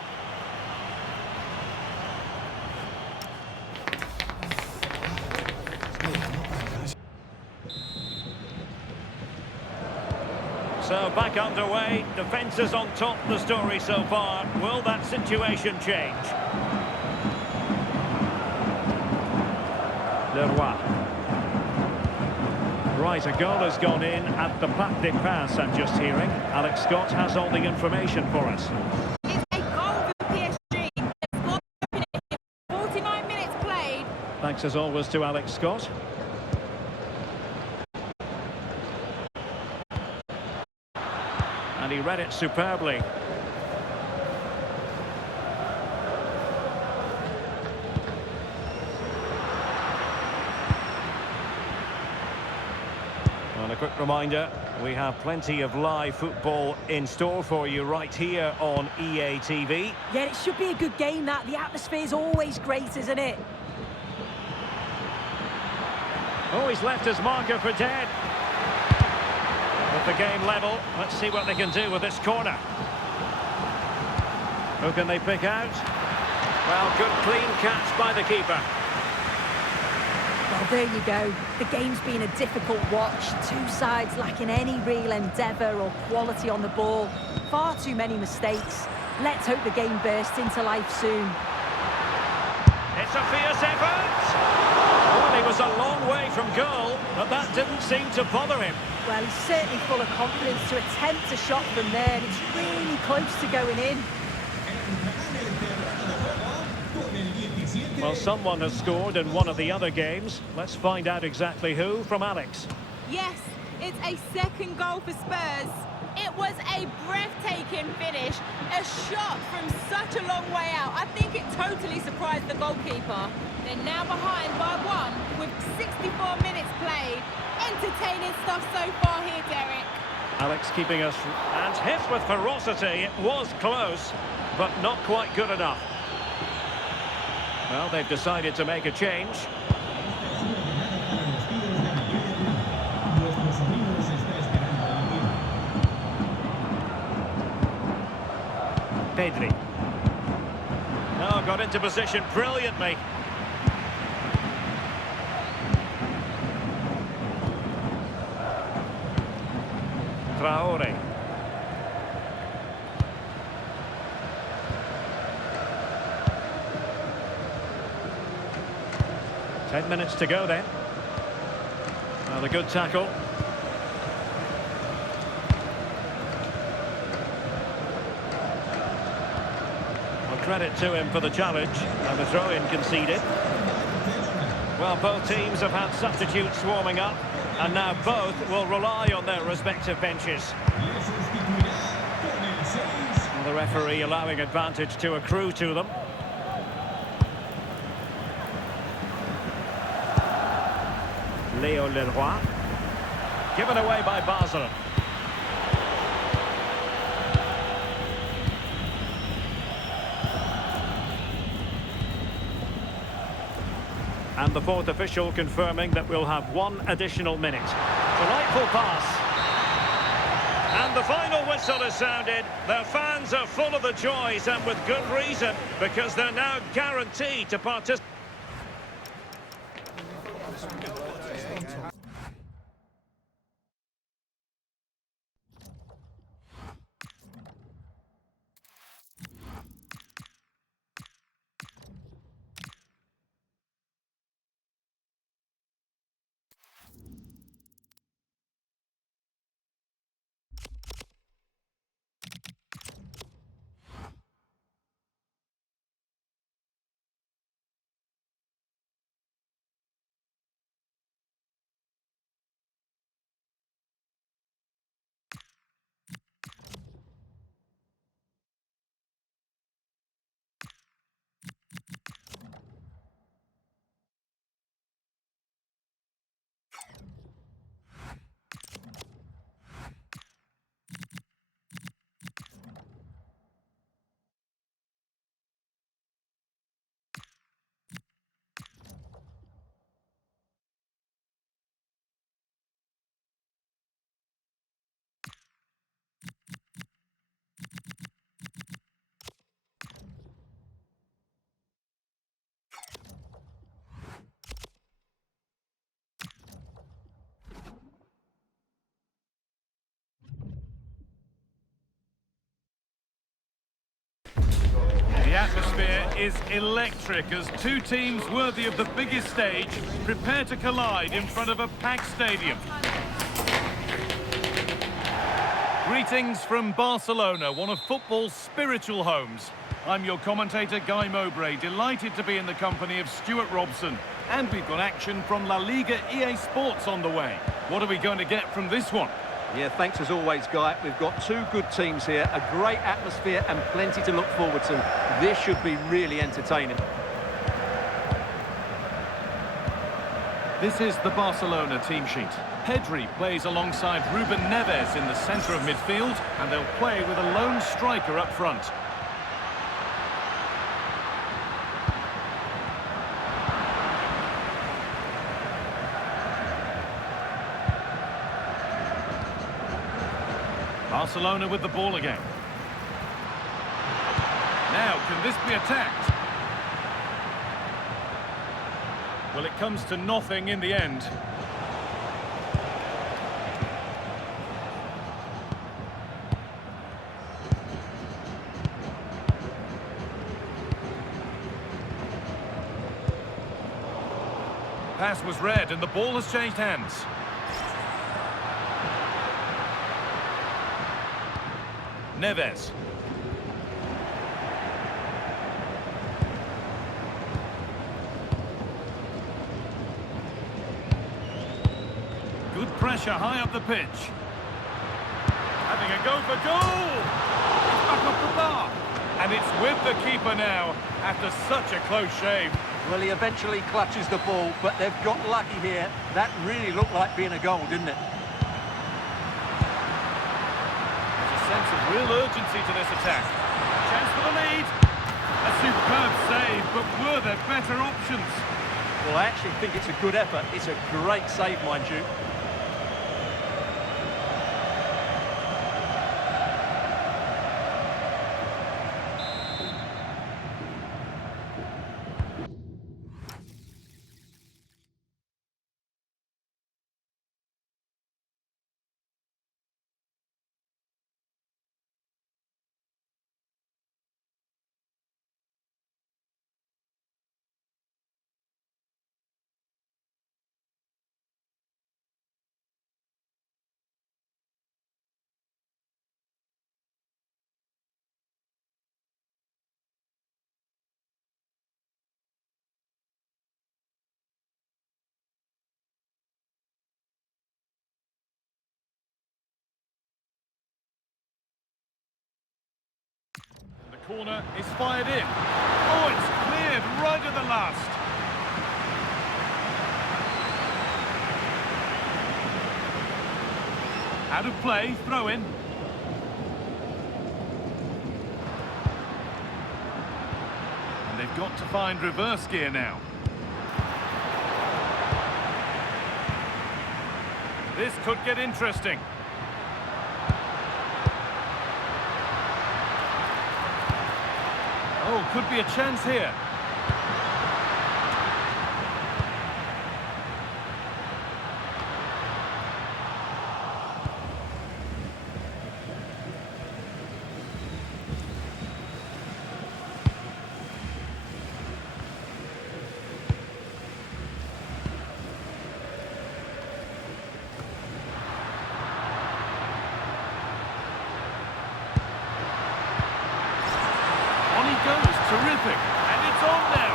So back underway, defence is on top of the story so far. Will that situation change? Leroy. Right, a goal has gone in at the Parc des Princes, I'm just hearing. Alex Scott has all the information for us. It's a goal for PSG. They've scored in 49 minutes played. Thanks as always to Alex Scott. And he read it superbly. And a quick reminder, we have plenty of live football in store for you right here on EA TV. Yeah, it should be a good game, that. The atmosphere's always great, isn't it? Oh, he's left his marker for dead. With the game level, let's see what they can do with this corner. Who can they pick out? Well, good clean catch by the keeper. Well, there you go. The game's been a difficult watch. Two sides lacking any real endeavour or quality on the ball. Far too many mistakes. Let's hope the game bursts into life soon. It's a fierce effort! Well, he was a long way from goal, but that didn't seem to bother him. Well, he's certainly full of confidence to attempt a shot from there, and it's really close to going in. Well, someone has scored in one of the other games. Let's find out exactly who from Alex. Yes, it's a second goal for Spurs. It was a breathtaking finish, a shot from such a long way out. I think it totally really surprised the goalkeeper. They're now behind by 1 with 64 minutes played. Entertaining stuff so far here, Derek. Alex keeping us and hit with ferocity. It was close, but not quite good enough. Well, they've decided to make a change. Pedri. Oh, got into position brilliantly. Traore. Ten minutes to go then. Well, a good tackle. Well, credit to him for the challenge and the throw-in conceded. Well, both teams have had substitutes warming up, and now both will rely on their respective benches. Well, the referee allowing advantage to accrue to them. Leo Leroy. Given away by Basel. And the fourth official confirming that we'll have 1 additional minute. Delightful pass. And the final whistle is sounded. Their fans are full of the joys, and with good reason, because they're now guaranteed to participate. The atmosphere is electric as two teams worthy of the biggest stage prepare to collide in front of a packed stadium. Greetings from Barcelona, one of football's spiritual homes. I'm your commentator, Guy Mowbray, delighted to be in the company of Stuart Robson. And we've got action from La Liga EA Sports on the way. What are we going to get from this one? Yeah, thanks as always, Guy. We've got two good teams here, a great atmosphere and plenty to look forward to. This should be really entertaining. This is the Barcelona team sheet. Pedri plays alongside Ruben Neves in the centre of midfield, and they'll play with a lone striker up front. Barcelona with the ball again. Now, can this be attacked? Well, it comes to nothing in the end. Pass was read and the ball has changed hands. Neves. Good pressure high up the pitch. Having a go for goal! It's back off the bar. And it's with the keeper now, after such a close shave. Well, he eventually clutches the ball, but they've got lucky here. That really looked like being a goal, didn't it? There's a sense of real urgency to this attack. Chance for the lead. A superb save, but were there better options? Well, I actually think it's a good effort. It's a great save, mind you. The corner is fired in. Oh, it's cleared right at the last. Out of play, throw in. And they've got to find reverse gear now. This could get interesting. Oh, could be a chance here. Terrific, and it's on now,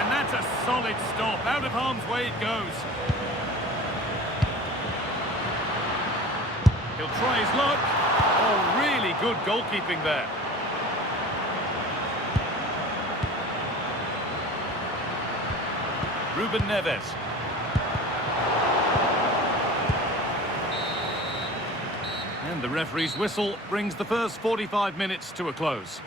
and that's a solid stop. Out of harm's way it goes. He'll try his luck. Oh, really good goalkeeping there. Ruben Neves. And the referee's whistle brings the first 45 minutes to a close.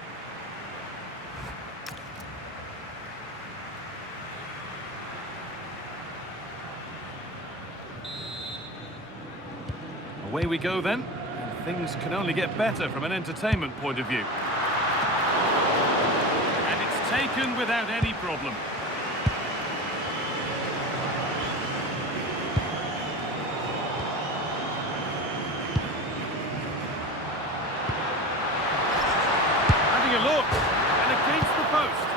Away we go then, and things can only get better from an entertainment point of view. And it's taken without any problem. Having a look, and against the post.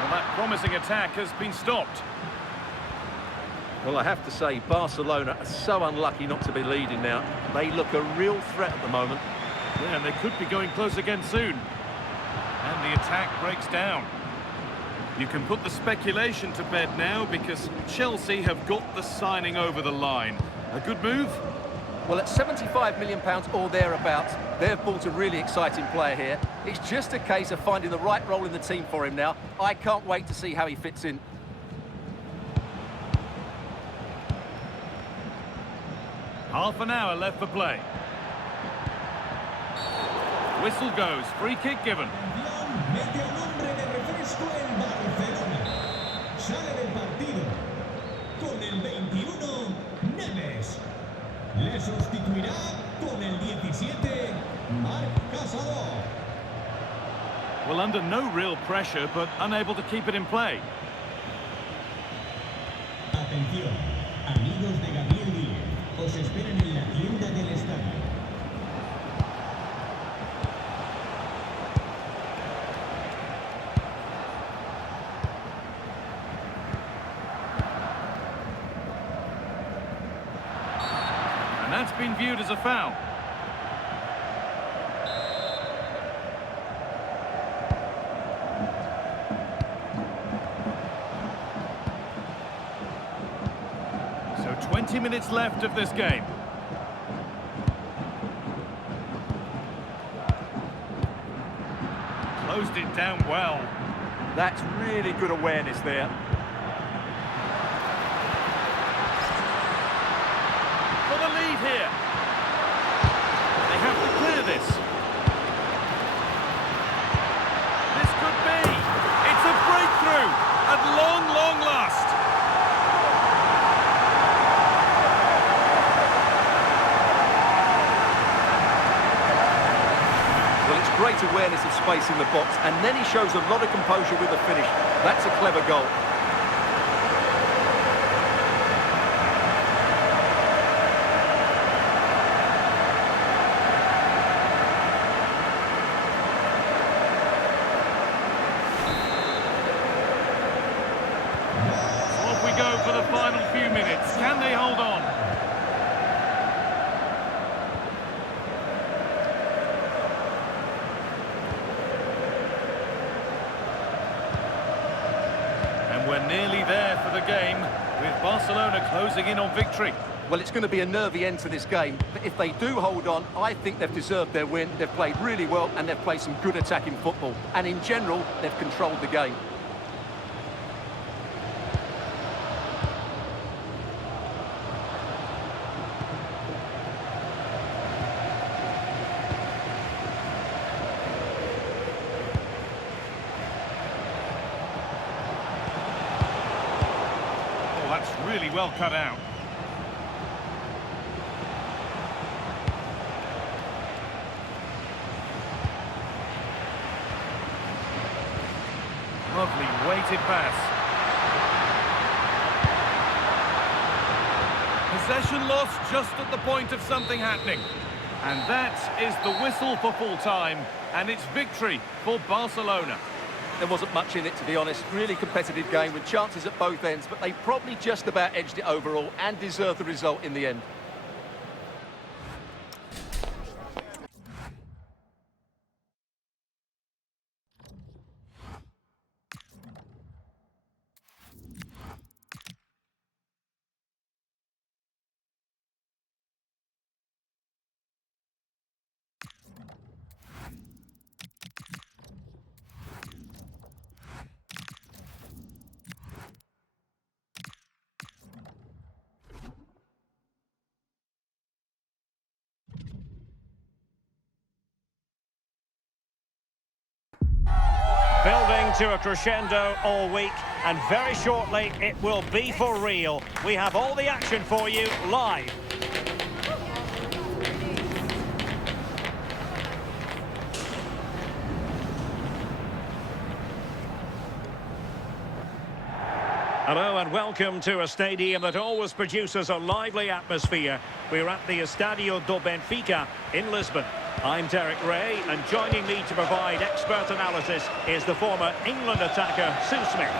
Well, that promising attack has been stopped. Well, I have to say, Barcelona are so unlucky not to be leading now. They look a real threat at the moment. Yeah, and they could be going close again soon. And the attack breaks down. You can put the speculation to bed now because Chelsea have got the signing over the line. A good move? Well, at £75 million or thereabouts, they've bought a really exciting player here. It's just a case of finding the right role in the team for him now. I can't wait to see how he fits in. Half an hour left for play. Whistle goes, free kick given. Mete a nombre de refresco en Barcelona. Sale del partido con el 21, Neves. Le sustituirá con el 17, Marc Casador. Well, under no real pressure, but unable to keep it in play. Atención, amigos de Gabriel Díez, os esperan en la tienda del estadio. And that's been viewed as a foul. So 20 minutes left of this game. closed it down well. That's really good awareness there. For the lead here. They have to clear this. This could be. It's a breakthrough at long, long last. Well, it's great awareness of space in the box, and then he shows a lot of composure with the finish. That's a clever goal. Off we go for the final few minutes. Can they hold on? And we're nearly there for the game, with Barcelona closing in on victory. Well, it's going to be a nervy end to this game, but if they do hold on, I think they've deserved their win. They've played really well, and they've played some good attacking football. And in general, they've controlled the game. Oh, that's really well cut out. Lovely weighted pass. Possession lost just at the point of something happening. And that is the whistle for full time, and it's victory for Barcelona. There wasn't much in it, to be honest. Really competitive game with chances at both ends, but they probably just about edged it overall and deserved the result in the end. Building to a crescendo all week, and very shortly it will be for real. We have all the action for you live. Hello and welcome to a stadium that always produces a lively atmosphere. We're at the Estadio do Benfica in Lisbon. I'm Derek Ray, and joining me to provide expert analysis is the former England attacker, Sue Smith.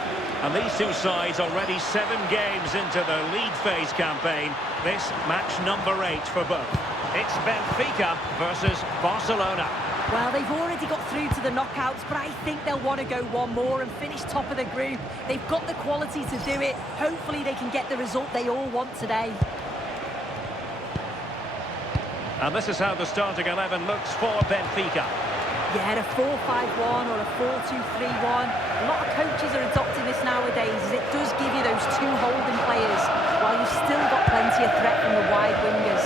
And these two sides already 7 games into the league phase campaign. This match number 8 for both. It's Benfica versus Barcelona. Well, they've already got through to the knockouts, but I think they'll want to go one more and finish top of the group. They've got the quality to do it. Hopefully they can get the result they all want today. And this is how the starting 11 looks for Benfica. Yeah, a 4-5-1 or a 4-2-3-1. A lot of coaches are adopting this nowadays, as it does give you those 2 holding players, while you've still got plenty of threat from the wide wingers.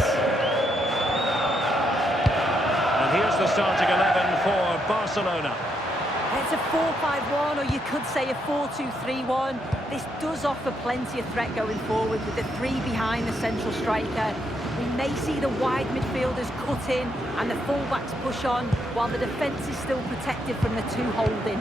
Here's the starting 11 for Barcelona. It's a 4-5-1, or you could say a 4-2-3-1. This does offer plenty of threat going forward with the 3 behind the central striker. We may see the wide midfielders cut in and the fullbacks push on, while the defence is still protected from the 2 holding.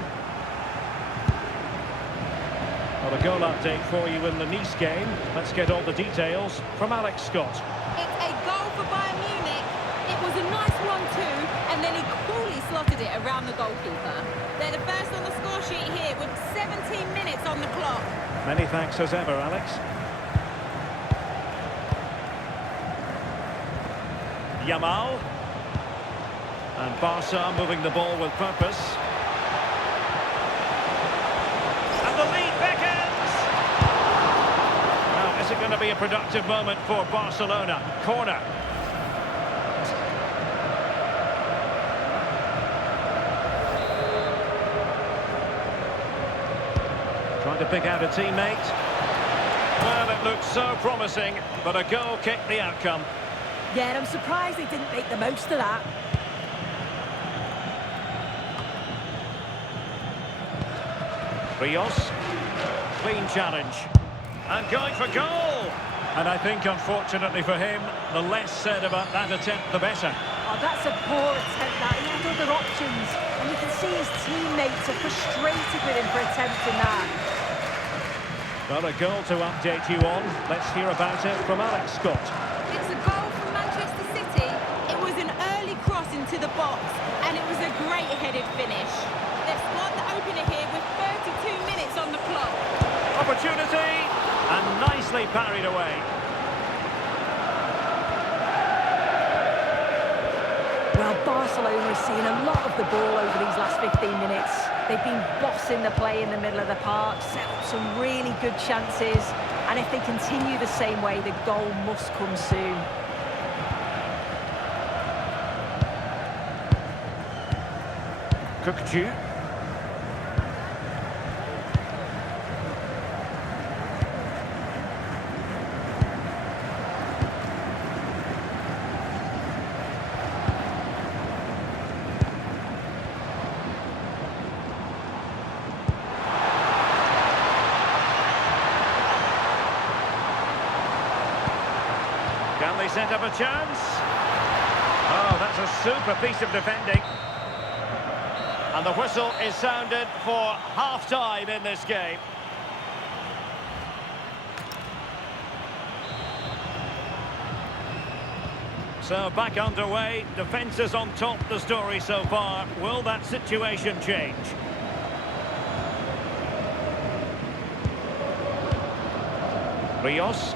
Well, a goal update for you in the Nice game. Let's get all the details from Alex Scott. It's a goal for Bayern Munich. It was a nice 1-2, and then he coolly slotted it around the goalkeeper. They're the first on the score sheet here with 17 minutes on the clock. Many thanks as ever, Alex. Yamal. And Barca moving the ball with purpose. And the lead beckons! Now, is it going to be a productive moment for Barcelona? Corner. Trying to pick out a teammate. Well, it looked so promising, but a goal kicked the outcome. Yeah, and I'm surprised they didn't make the most of that. Rios. Clean challenge. And going for goal! And I think, unfortunately for him, the less said about that attempt, the better. Oh, that's a poor attempt, that. He had other options. And you can see his teammates are frustrated with him for attempting that. Well, a goal to update you on. Let's hear about it from Alex Scott. It's a goal from Manchester City. It was an early cross into the box, and it was a great headed finish. They've scored the opener here with 32 minutes on the clock. Opportunity, and nicely parried away. Well, Barcelona are seeing a lot of the ball over these last 15 minutes. They've been bossing the play in the middle of the park, set up some really good chances, and if they continue the same way, the goal must come soon. Kökçü. Can they set up a chance? Oh, that's a super piece of defending. And the whistle is sounded for half-time in this game. So back underway, defence is on top, the story so far. Will that situation change? Rios.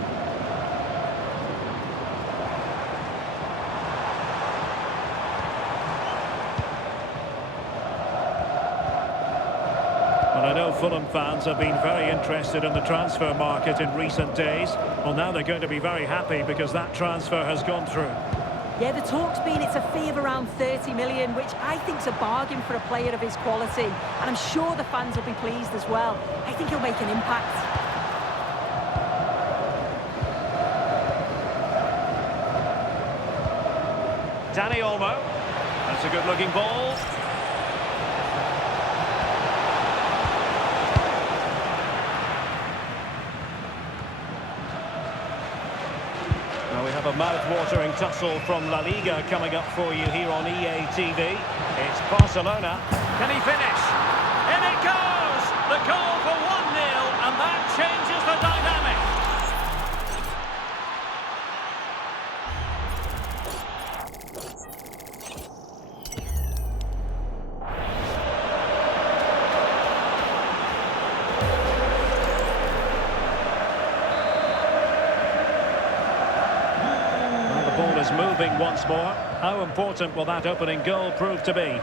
Well, I know Fulham fans have been very interested in the transfer market in recent days. Well, now they're going to be very happy because that transfer has gone through. Yeah, the talk's been it's a fee of around 30 million, which I think's a bargain for a player of his quality. And I'm sure the fans will be pleased as well. I think he'll make an impact. Dani Olmo. That's a good-looking ball. Now we have a mouth-watering tussle from La Liga coming up for you here on EA TV. It's Barcelona. Can he finish? In it goes! The goal for 1-0, and that changes the dynamic. Ball is moving once more. How important will that opening goal prove to be?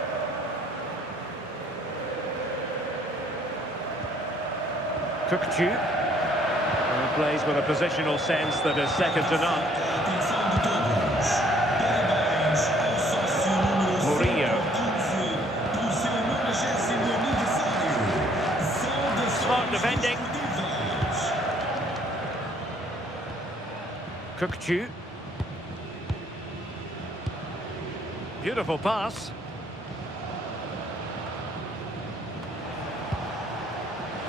Kökçü. He plays with a positional sense that is second to none. Murillo. Smart defending. Kökçü. Beautiful pass.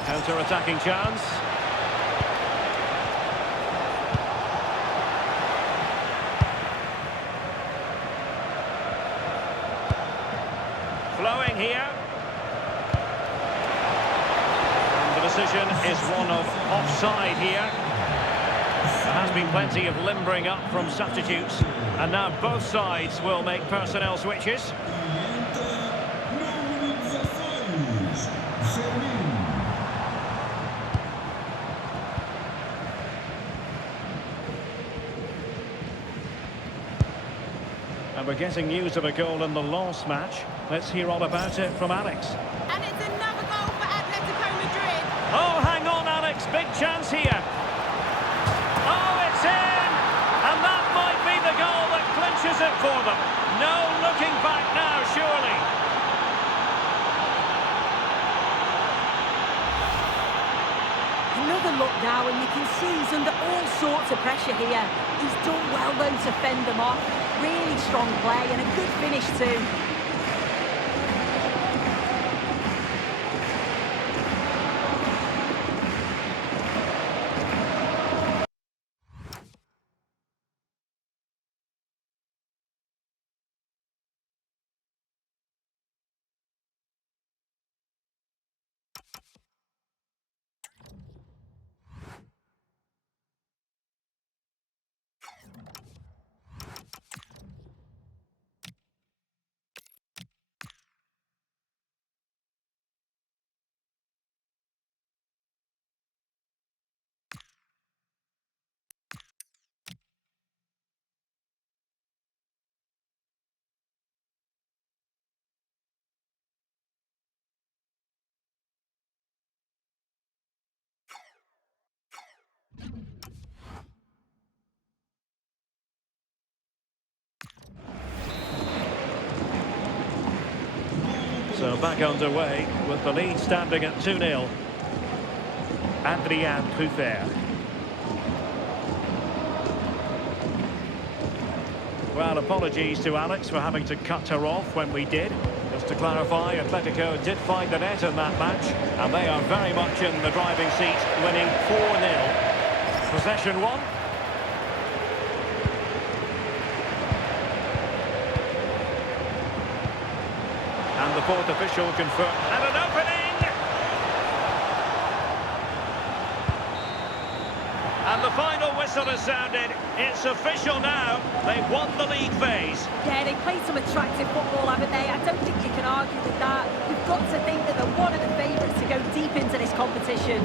Counter-attacking chance. Flowing here. And the decision is one of offside here. There has been plenty of limbering up from substitutes, and now both sides will make personnel switches. And we're getting news of a goal in the Lens match. Let's hear all about it from Alex. And it's another goal for Atletico Madrid. Oh, hang on, Alex. Big chance here. Oh, it's in! And that might be the goal that clinches it for them. No looking back now, surely. another look now, and you can see he's under all sorts of pressure here. He's done well, though, to fend them off. Really strong play and a good finish, too. So back underway with the lead standing at 2-0. Adrien Truffert. Well, apologies to Alex for having to cut her off when we did. Just to clarify, Atletico did find the net in that match, and they are very much in the driving seat, winning 4-0. Possession one. And the fourth official confirmed. And an opening! And the final whistle has sounded. It's official now. They've won the league phase. Yeah, they played some attractive football, haven't they? I don't think you can argue with that. You've got to think that they're one of the favourites to go deep into this competition.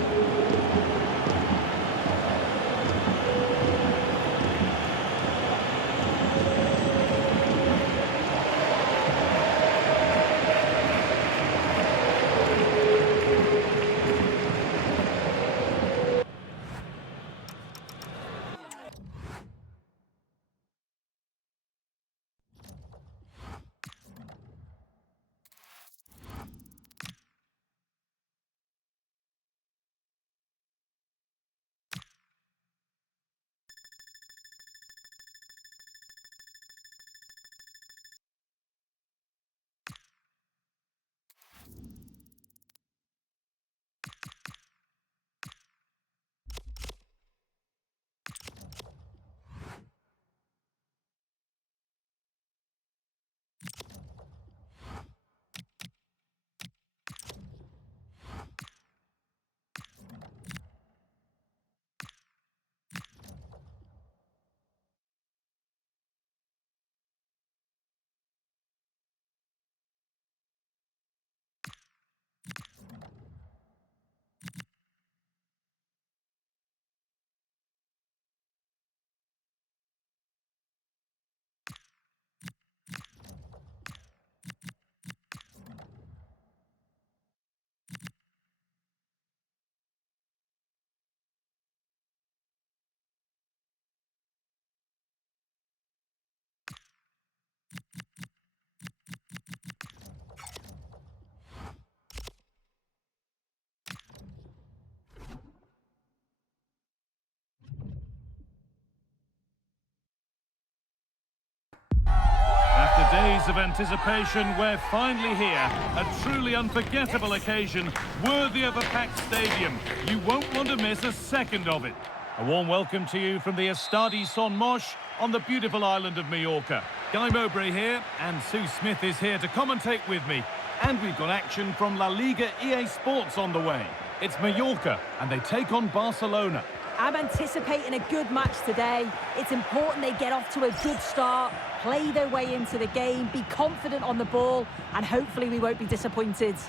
After days of anticipation, we're finally here. A truly unforgettable occasion, worthy of a packed stadium. You won't want to miss a second of it. A warm welcome to you from the Estadi Son Moix on the beautiful island of Mallorca. Guy Mowbray here, and Sue Smith is here to commentate with me. And we've got action from La Liga EA Sports on the way. It's Mallorca, and they take on Barcelona. I'm anticipating a good match today. It's important they get off to a good start, play their way into the game, be confident on the ball, and hopefully we won't be disappointed. And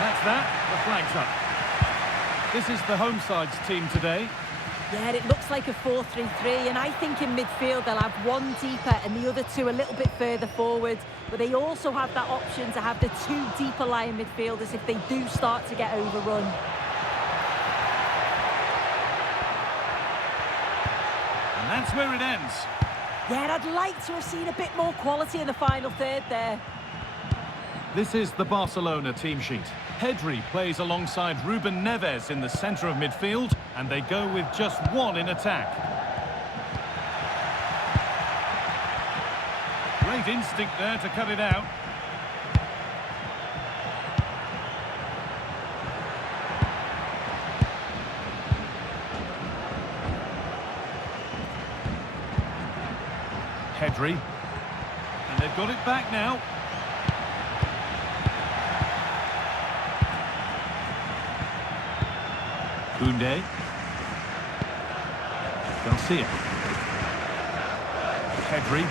that's that. The flag's up. This is the home side's team today. Yeah, it looks like a 4-3-3, and I think in midfield they'll have one deeper and the other two a little bit further forward. But they also have that option to have the two deeper lying midfielders if they do start to get overrun. And that's where it ends. Yeah, and I'd like to have seen a bit more quality in the final third there. This is the Barcelona team sheet. Pedri plays alongside Ruben Neves in the centre of midfield, and they go with just one in attack. Great instinct there to cut it out. Pedri. And they've got it back now. Koundé. Garcia. Pedri.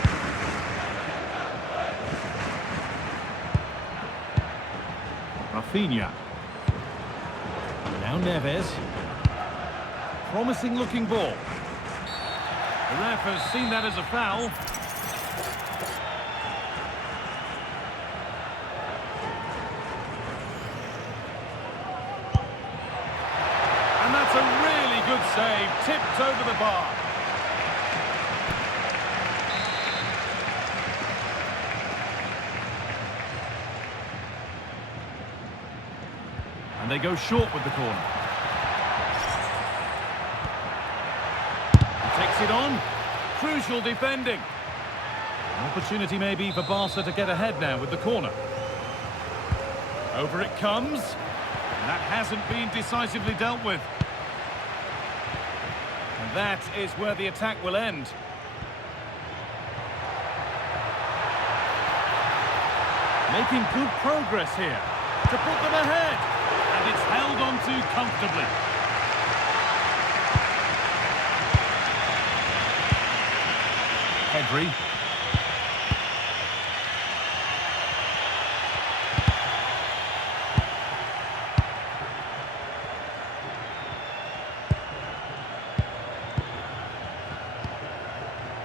Rafinha. Now Neves. Promising looking ball. The ref has seen that as a foul. And that's a really good save, tipped over the bar. And they go short with the corner. He takes it on. Crucial defending. An opportunity maybe for Barca to get ahead now with the corner. Over it comes. And that hasn't been decisively dealt with. And that is where the attack will end. Making good progress here to put them ahead. And it's held on to comfortably. Pedri.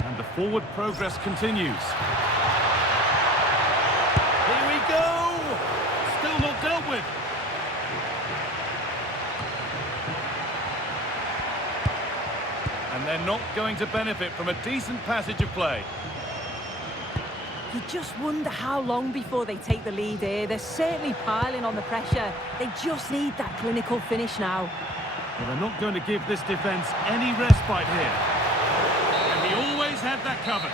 And the forward progress continues. Here we go! Still not dealt with. And they're not going to benefit from a decent passage of play. You just wonder how long before they take the lead here. They're certainly piling on the pressure. They just need that clinical finish now. Well, they're not going to give this defence any respite here. And he always had that covered.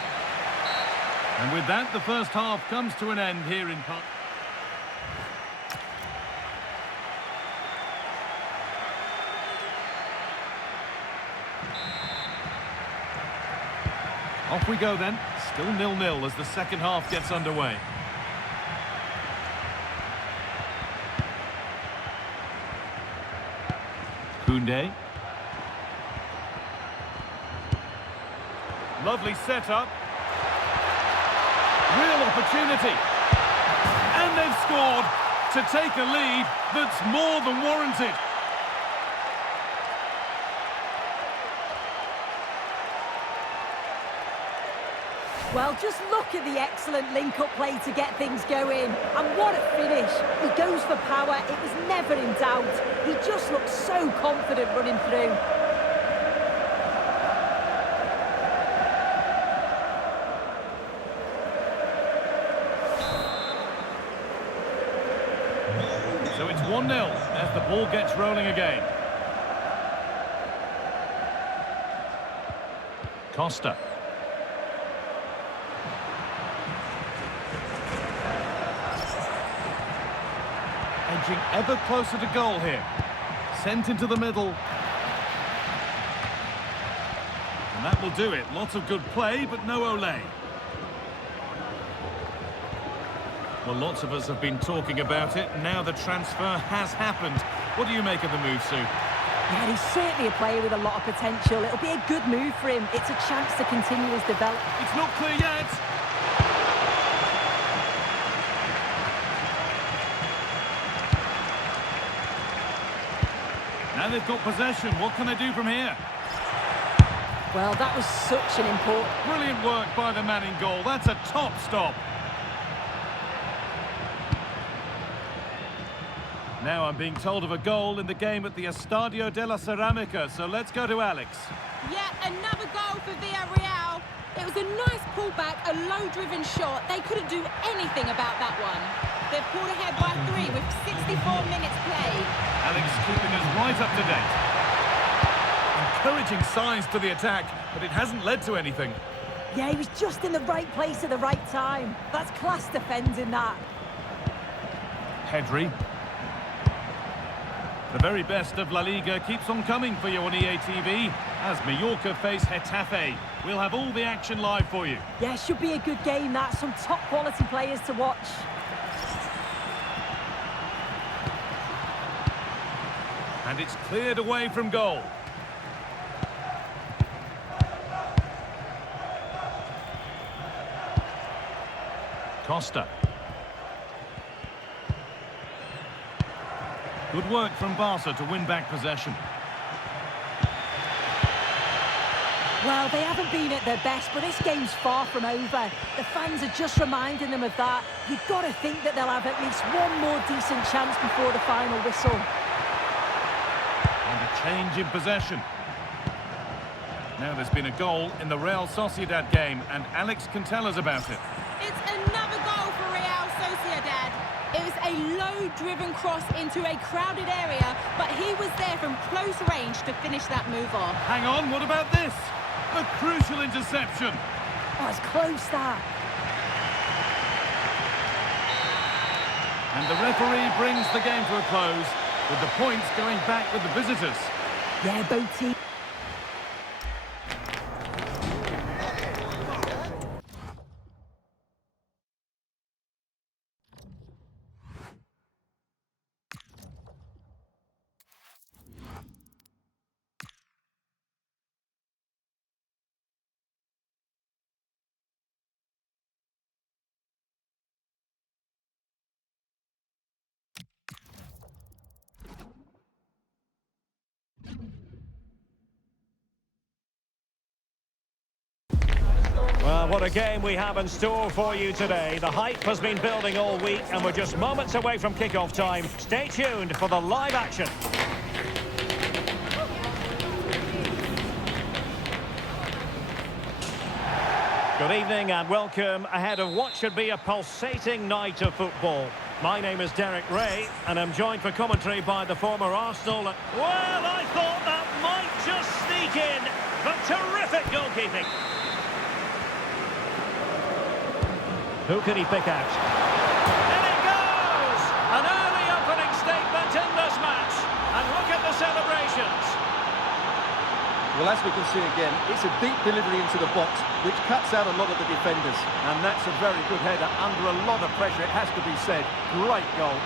And with that, the first half comes to an end here in Park. Off we go then. Still 0-0 as the second half gets underway. Koundé. Lovely setup. Real opportunity. And they've scored to take a lead that's more than warranted. Well, just look at the excellent link-up play to get things going. And what a finish. He goes for power. It was never in doubt. He just looks so confident running through. So it's 1-0 as the ball gets rolling again. Costa. Edging ever closer to goal here. Sent into the middle. And that will do it. Lots of good play, but no Olé. Well, lots of us have been talking about it. Now the transfer has happened. What do you make of the move, Sue? Yeah, he's certainly a player with a lot of potential. It'll be a good move for him. It's a chance to continue his development. It's not clear yet. Now they've got possession. What can they do from here? Well, that was such an important... Brilliant work by the man in goal. That's a top stop. Now I'm being told of a goal in the game at the Estadio de la Ceramica, so let's go to Alex. Yeah, another goal for Villarreal. It was a nice pullback, a low-driven shot. They couldn't do anything about that one. They've pulled ahead by 3 with 64 minutes played. Alex keeping us right up to date. Encouraging signs to the attack, but it hasn't led to anything. Yeah, he was just in the right place at the right time. That's class defending, that. Pedri. The very best of La Liga keeps on coming for you on EA TV as Mallorca face Getafe. We'll have all the action live for you. Yeah, should be a good game, that. Some top quality players to watch. And it's cleared away from goal. Costa. Good work from Barca to win back possession. Well, they haven't been at their best, but this game's far from over. The fans are just reminding them of that. You've got to think that they'll have at least one more decent chance before the final whistle. And a change in possession. Now there's been a goal in the Real Sociedad game, and Alex can tell us about it. It's another goal for Real Sociedad. It was a low-driven cross into a crowded area, but he was there from close range to finish that move off. Hang on, what about this? A crucial interception. Oh, it's close, that. And the referee brings the game to a close, with the points going back with the visitors. Yeah, both teams. Well, what a game we have in store for you today. The hype has been building all week and we're just moments away from kick-off time. Stay tuned for the live action. Good evening and welcome ahead of what should be a pulsating night of football. My name is Derek Ray and I'm joined for commentary by the former Arsenal. Well, I thought that might just sneak in, but terrific goalkeeping. Who can he pick out? In it goes! An early opening statement in this match. And look at the celebrations. Well, as we can see again, it's a deep delivery into the box, which cuts out a lot of the defenders. And that's a very good header under a lot of pressure, it has to be said. Great goal.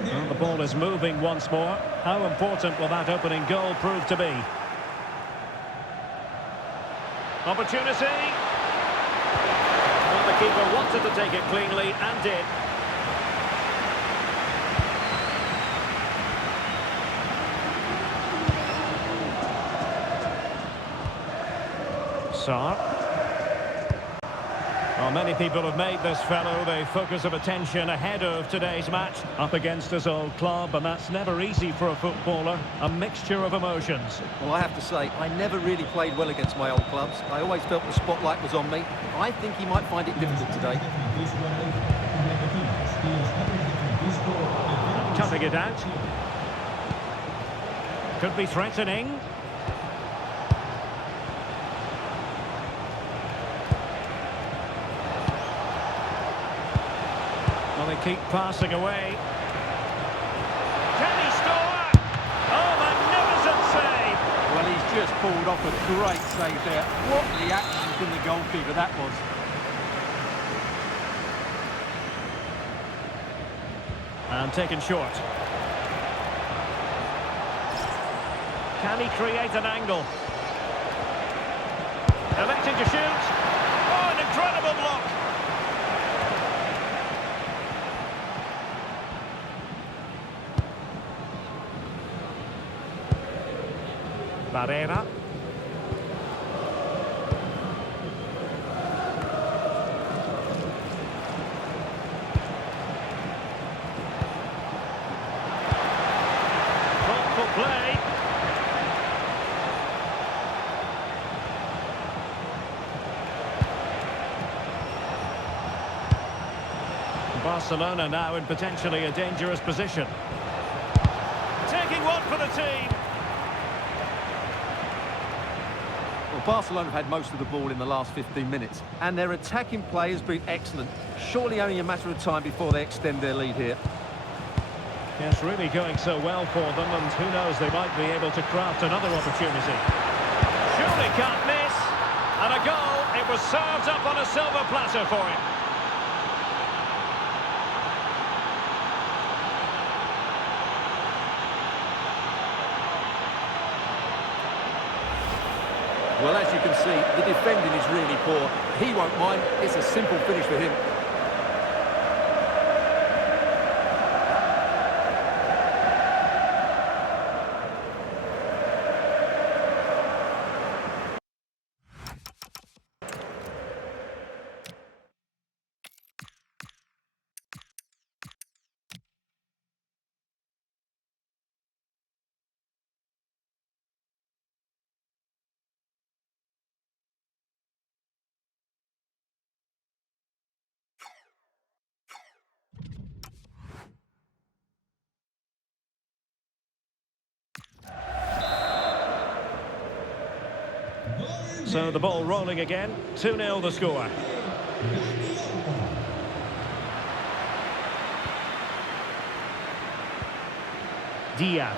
Well, the ball is moving once more. How important will that opening goal prove to be? Opportunity. Well, the keeper wanted to take it cleanly and did. Sarr. Well, many people have made this fellow the focus of attention ahead of today's match. Up against his old club, and that's never easy for a footballer. A mixture of emotions. Well, I have to say, I never really played well against my old clubs. I always felt the spotlight was on me. I think he might find it difficult today. Cutting it out. Could be threatening. Well, they keep passing away. Can he score? Oh, magnificent save! Well, he's just pulled off a great save there. What reaction from the goalkeeper that was. And taken short. Can he create an angle? Electing to shoot. Oh, an incredible block. Barrera. Barcelona now in potentially a dangerous position. Taking one for the team. Well, Barcelona have had most of the ball in the last 15 minutes, and their attacking play has been excellent. Surely only a matter of time before they extend their lead here. Yes, really going so well for them, and who knows, they might be able to craft another opportunity. Surely can't miss. And a goal. It was served up on a silver platter for him. Well, as you can see, the defending is really poor. He won't mind. It's a simple finish for him. So the ball rolling again. 2-0 the score. Diaz.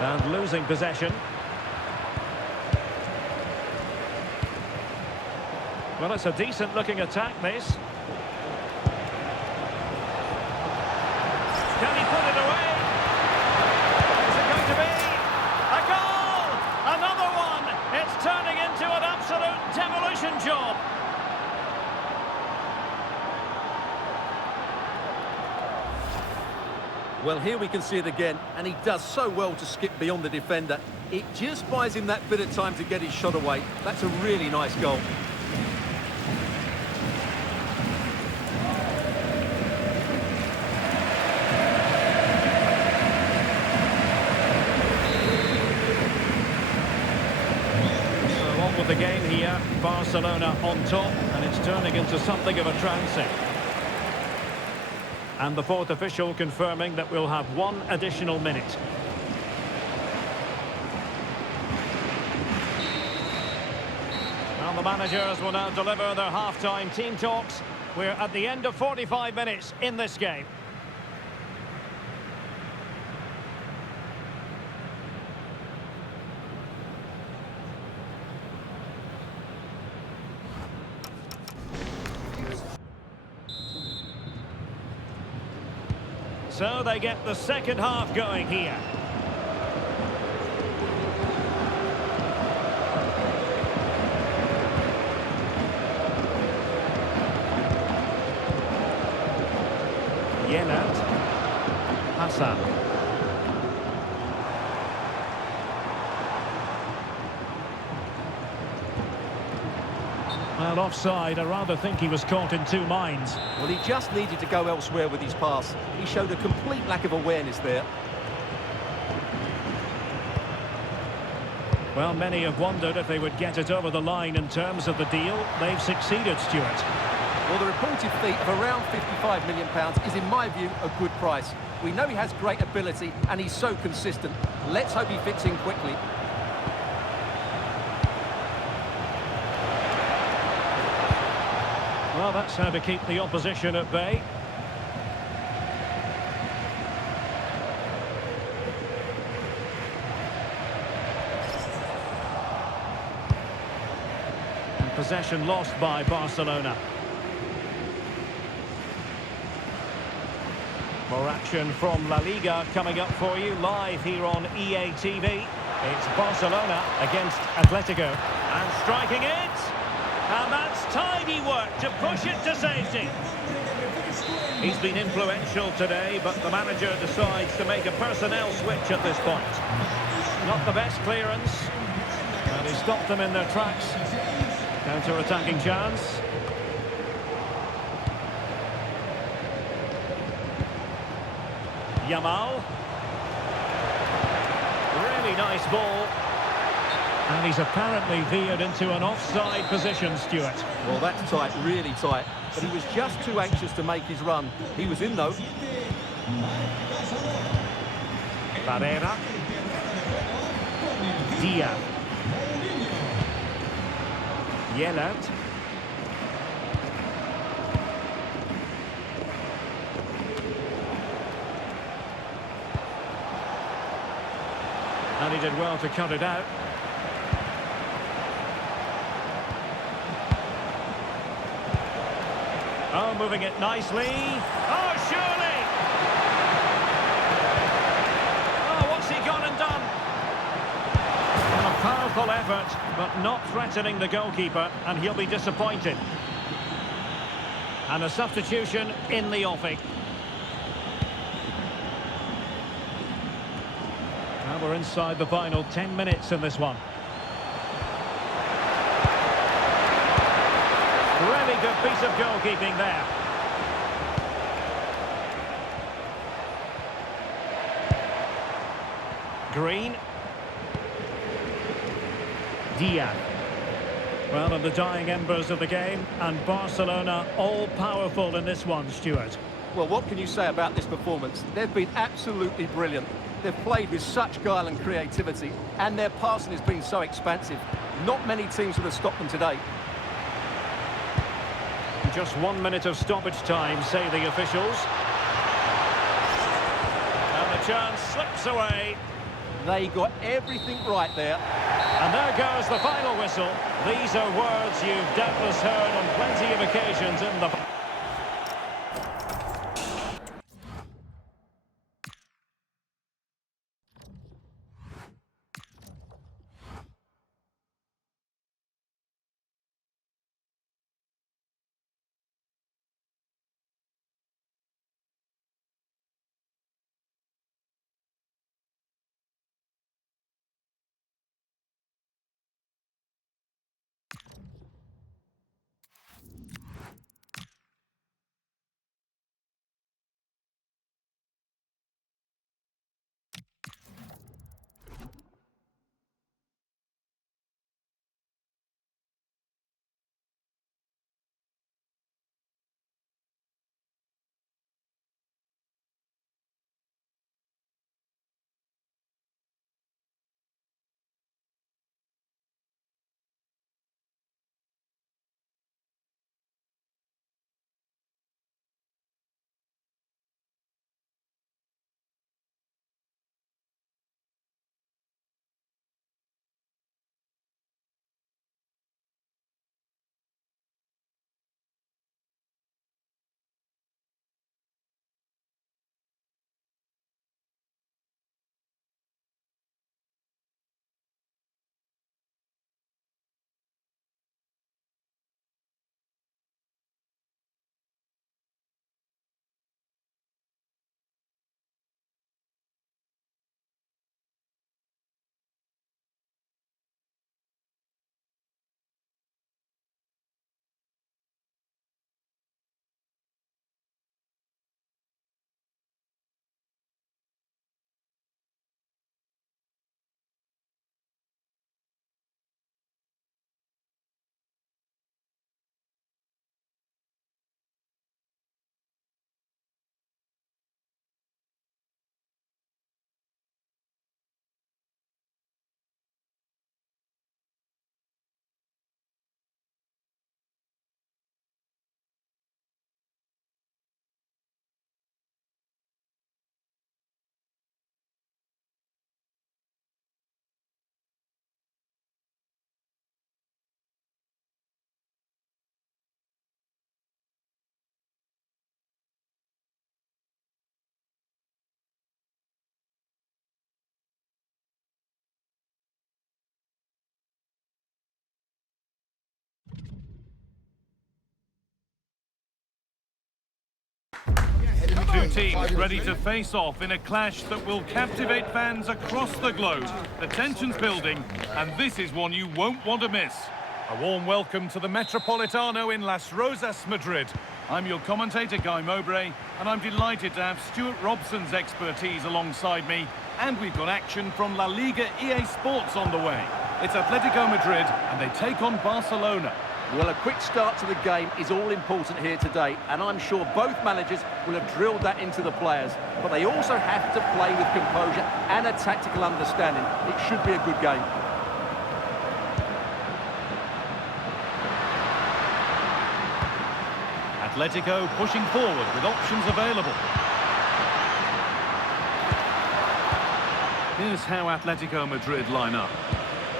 And losing possession. Well, it's a decent looking attack, this. Can he put it away? Is it going to be a goal? Another one! It's turning into an absolute demolition job. Well, here we can see it again, and he does so well to skip beyond the defender. It just buys him that bit of time to get his shot away. That's a really nice goal. With the game here, Barcelona on top, and it's turning into something of a transit. And the fourth official confirming that we'll have one additional minute. Well, the managers will now deliver their half-time team talks. We're at the end of 45 minutes in this game. So they get the second half going here. Yenat. Hassan. Well, offside. I rather think he was caught in two minds. Well, he just needed to go elsewhere with his pass. He showed a complete lack of awareness there. Well, many have wondered if they would get it over the line in terms of the deal. They've succeeded, Stuart. Well, the reported fee of around £55 million is, in my view, a good price. We know he has great ability and he's so consistent. Let's hope he fits in quickly. Well, that's how to keep the opposition at bay. And possession lost by Barcelona. More action from La Liga coming up for you live here on EA TV. It's Barcelona against Atletico. And striking it. And that's tidy work to push it to safety. He's been influential today, but the manager decides to make a personnel switch at this point. Not the best clearance. And he stopped them in their tracks. Counter-attacking chance. Yamal. Really very nice ball. And he's apparently veered into an offside position, Stuart. Well, that's tight, really tight. But he was just too anxious to make his run. He was in, though. Barrera. Diaz. Yelert. And he did well to cut it out. Oh, moving it nicely. Oh, surely! Oh, what's he gone and done? A powerful effort, but not threatening the goalkeeper, and he'll be disappointed. And a substitution in the offing. Now we're inside the final 10 minutes in this one. Really good piece of goalkeeping there. Green. Diaz. Well, in the dying embers of the game, and Barcelona all-powerful in this one, Stuart. Well, what can you say about this performance? They've been absolutely brilliant. They've played with such guile and creativity, and their passing has been so expansive. Not many teams would have stopped them today. Just 1 minute of stoppage time, say the officials. And the chance slips away. They got everything right there. And there goes the final whistle. These are words you've doubtless heard on plenty of occasions in the... Two teams ready to face off in a clash that will captivate fans across the globe. The tension's building, and this is one you won't want to miss. A warm welcome to the Metropolitano in Las Rosas, Madrid. I'm your commentator, Guy Mowbray, and I'm delighted to have Stuart Robson's expertise alongside me And we've got action from La Liga EA Sports on the way. It's Atletico Madrid and they take on Barcelona. Well, a quick start to the game is all important here today, and I'm sure both managers will have drilled that into the players. But they also have to play with composure and a tactical understanding. It should be a good game. Atletico pushing forward with options available. Here's how Atletico Madrid line up.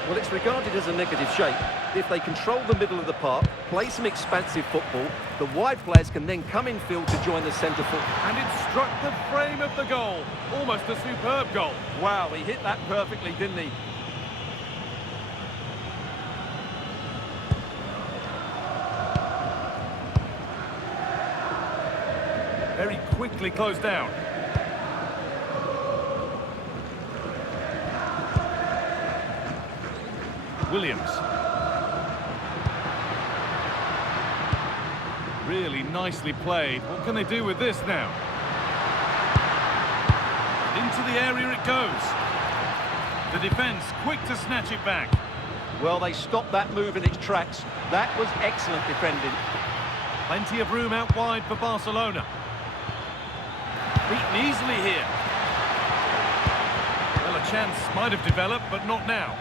Well, it's regarded as a negative shape. If they control the middle of the park, play some expansive football, the wide players can then come in field to join the centre forward. And it struck the frame of the goal. Almost a superb goal. Wow, he hit that perfectly, didn't he? Very quickly closed down. Williams. Really nicely played. What can they do with this now? Into the area it goes. The defence quick to snatch it back. Well, they stopped that move in its tracks. That was excellent defending. Plenty of room out wide for Barcelona. Beaten easily here. Well, a chance might have developed, but not now.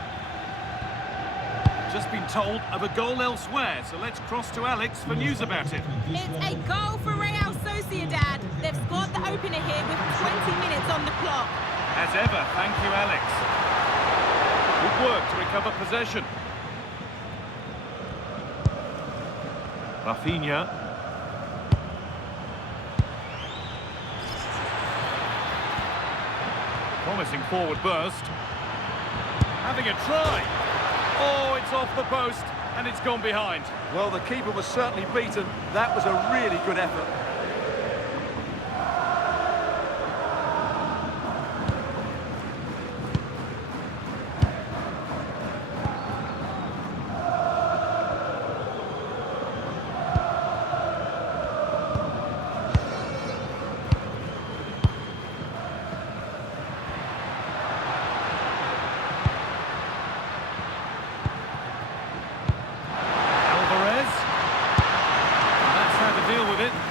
Just been told of a goal elsewhere, so let's cross to Alex for news about it. It's a goal for Real Sociedad. They've scored the opener here with 20 minutes on the clock. As ever, thank you, Alex. Good work to recover possession. Rafinha. Promising forward burst. Having a try. Oh, it's off the post, and it's gone behind. Well, the keeper was certainly beaten. That was a really good effort.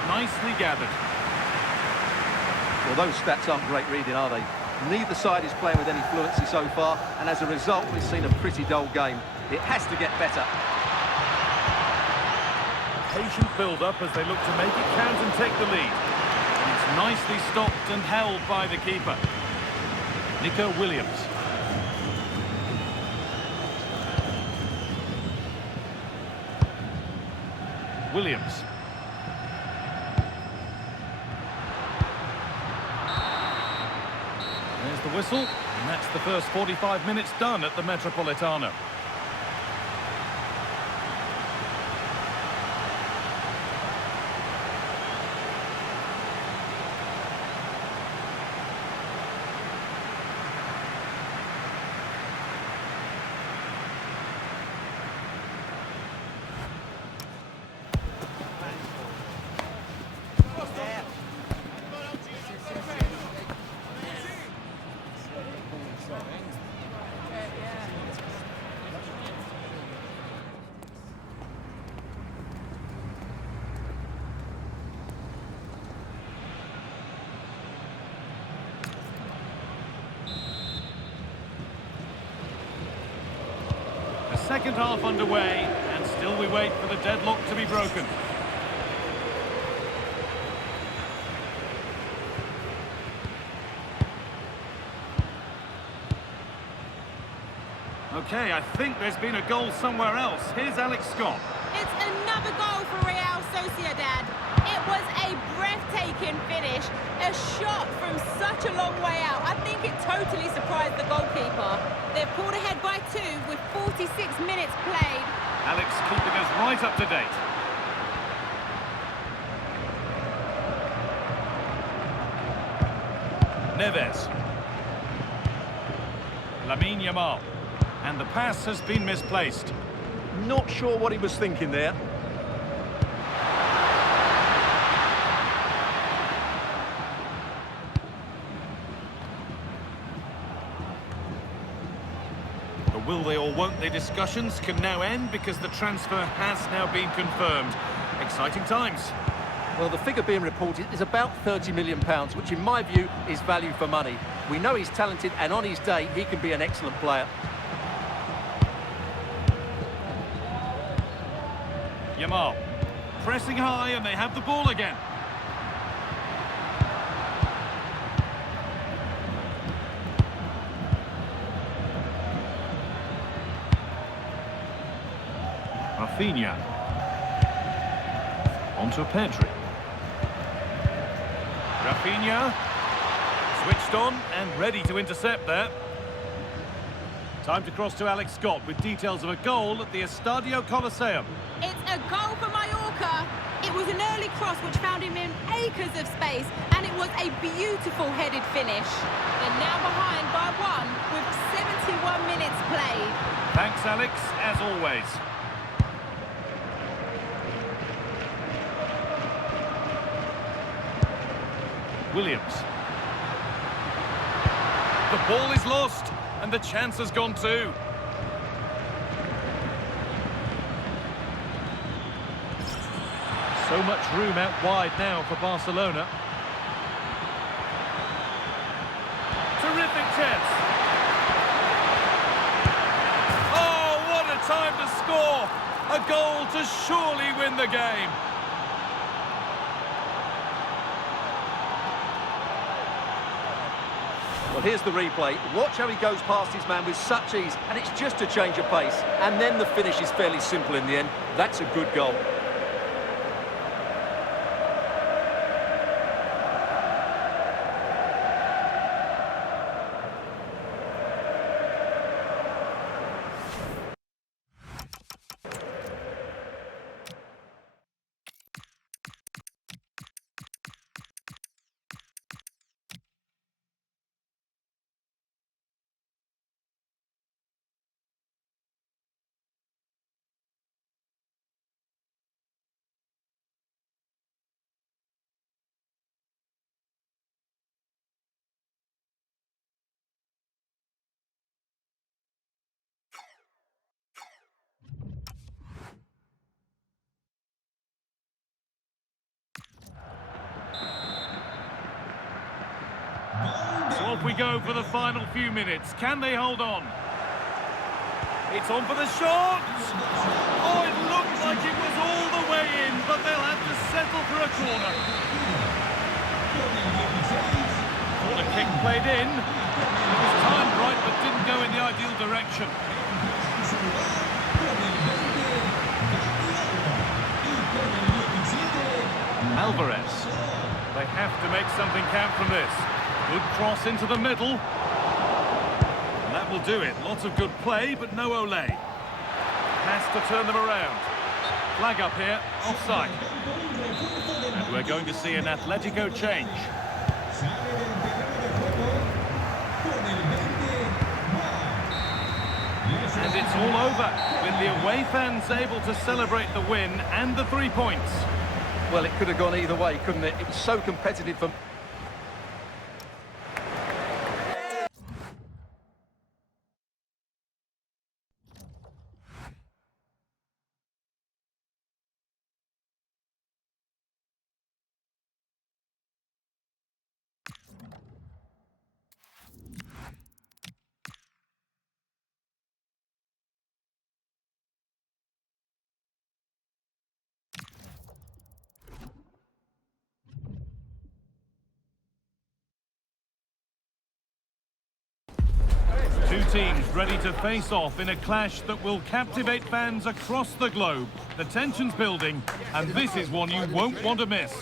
Nicely gathered. Well, those stats aren't great reading, are they? Neither side is playing with any fluency so far, and as a result, we've seen a pretty dull game. It has to get better. Patient build-up as they look to make it count and take the lead. It's nicely stopped and held by the keeper. Nico Williams. Williams. There's the whistle, and that's the first 45 minutes done at the Metropolitano. Second half underway, and still we wait for the deadlock to be broken. Okay, I think there's been a goal somewhere else. Here's Alex Scott. It's another goal for Real Sociedad. It was a breathtaking finish, a shot from such a long way out. I think it totally surprised the goalkeeper. They've pulled ahead by 2 with 46 minutes played. Alex keeping us right up to date. Neves. Lamine Yamal. And the pass has been misplaced. Not sure what he was thinking there. will they or won't they discussions can now end because the transfer has now been confirmed. Exciting times. Well, the figure being reported is about £30 million, which in my view is value for money. We know he's talented, and on his day, he can be an excellent player. Yamal. Pressing high, and they have the ball again. Rafinha. Onto Pedri. Rafinha. Switched on and ready to intercept there. Time to cross to Alex Scott with details of a goal at the Estadio Coliseum. It's a goal for Mallorca. It was an early cross which found him in acres of space, and it was a beautiful headed finish. They're now behind by 1 with 71 minutes played. Thanks, Alex, as always. Williams. The ball is lost, and the chance has gone too. So much room out wide now for Barcelona. Terrific chance. Oh, what a time to score! A goal to surely win the game. Well, here's the replay. Watch how he goes past his man with such ease, and it's just a change of pace. And then the finish is fairly simple in the end. That's a good goal. So off we go for the final few minutes. Can they hold on? It's on for the shot! Oh, it looked like it was all the way in, but they'll have to settle for a corner. Corner kick played in. It was timed right, but didn't go in the ideal direction. Alvarez. They have to make something count from this. Good cross into the middle. And that will do it. Lots of good play, but no Olé. Has to turn them around. Flag up here, offside. And we're going to see an Atletico change. And it's all over, with the away fans able to celebrate the win and the 3 points. Well, it could have gone either way, couldn't it? It was so competitive for... Two teams ready to face off in a clash that will captivate fans across the globe. The tension's building, and this is one you won't want to miss.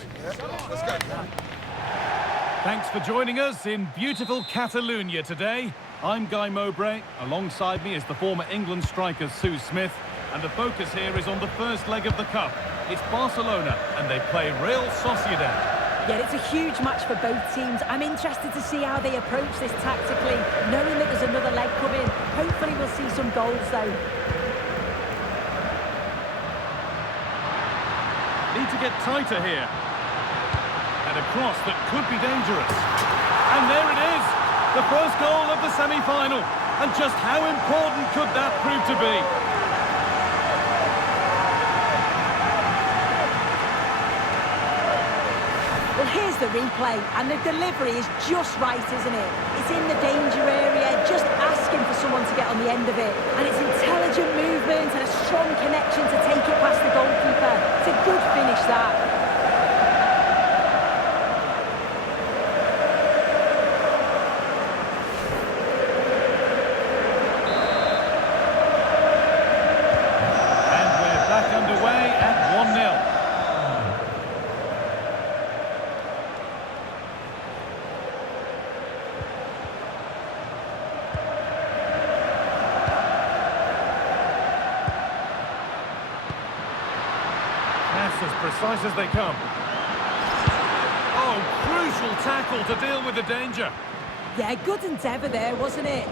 Thanks for joining us in beautiful Catalonia today. I'm Guy Mowbray. Alongside me is the former England striker Sue Smith, and the focus here is on the first leg of the Cup. It's Barcelona, and they play Real Sociedad. Yeah, it's a huge match for both teams. I'm interested to see how they approach this tactically, knowing that there's another leg coming. Hopefully we'll see some goals, though. Need to get tighter here. And a cross that could be dangerous. And there it is, the first goal of the semi-final. And just how important could that prove to be? Well, here's the replay, and the delivery is just right, isn't it? It's in the danger area, just asking for someone to get on the end of it. And it's intelligent movement and a strong connection to take it past the goalkeeper. It's a good finish, that. As precise as they come. Oh, crucial tackle to deal with the danger. Yeah, good endeavour there, wasn't it?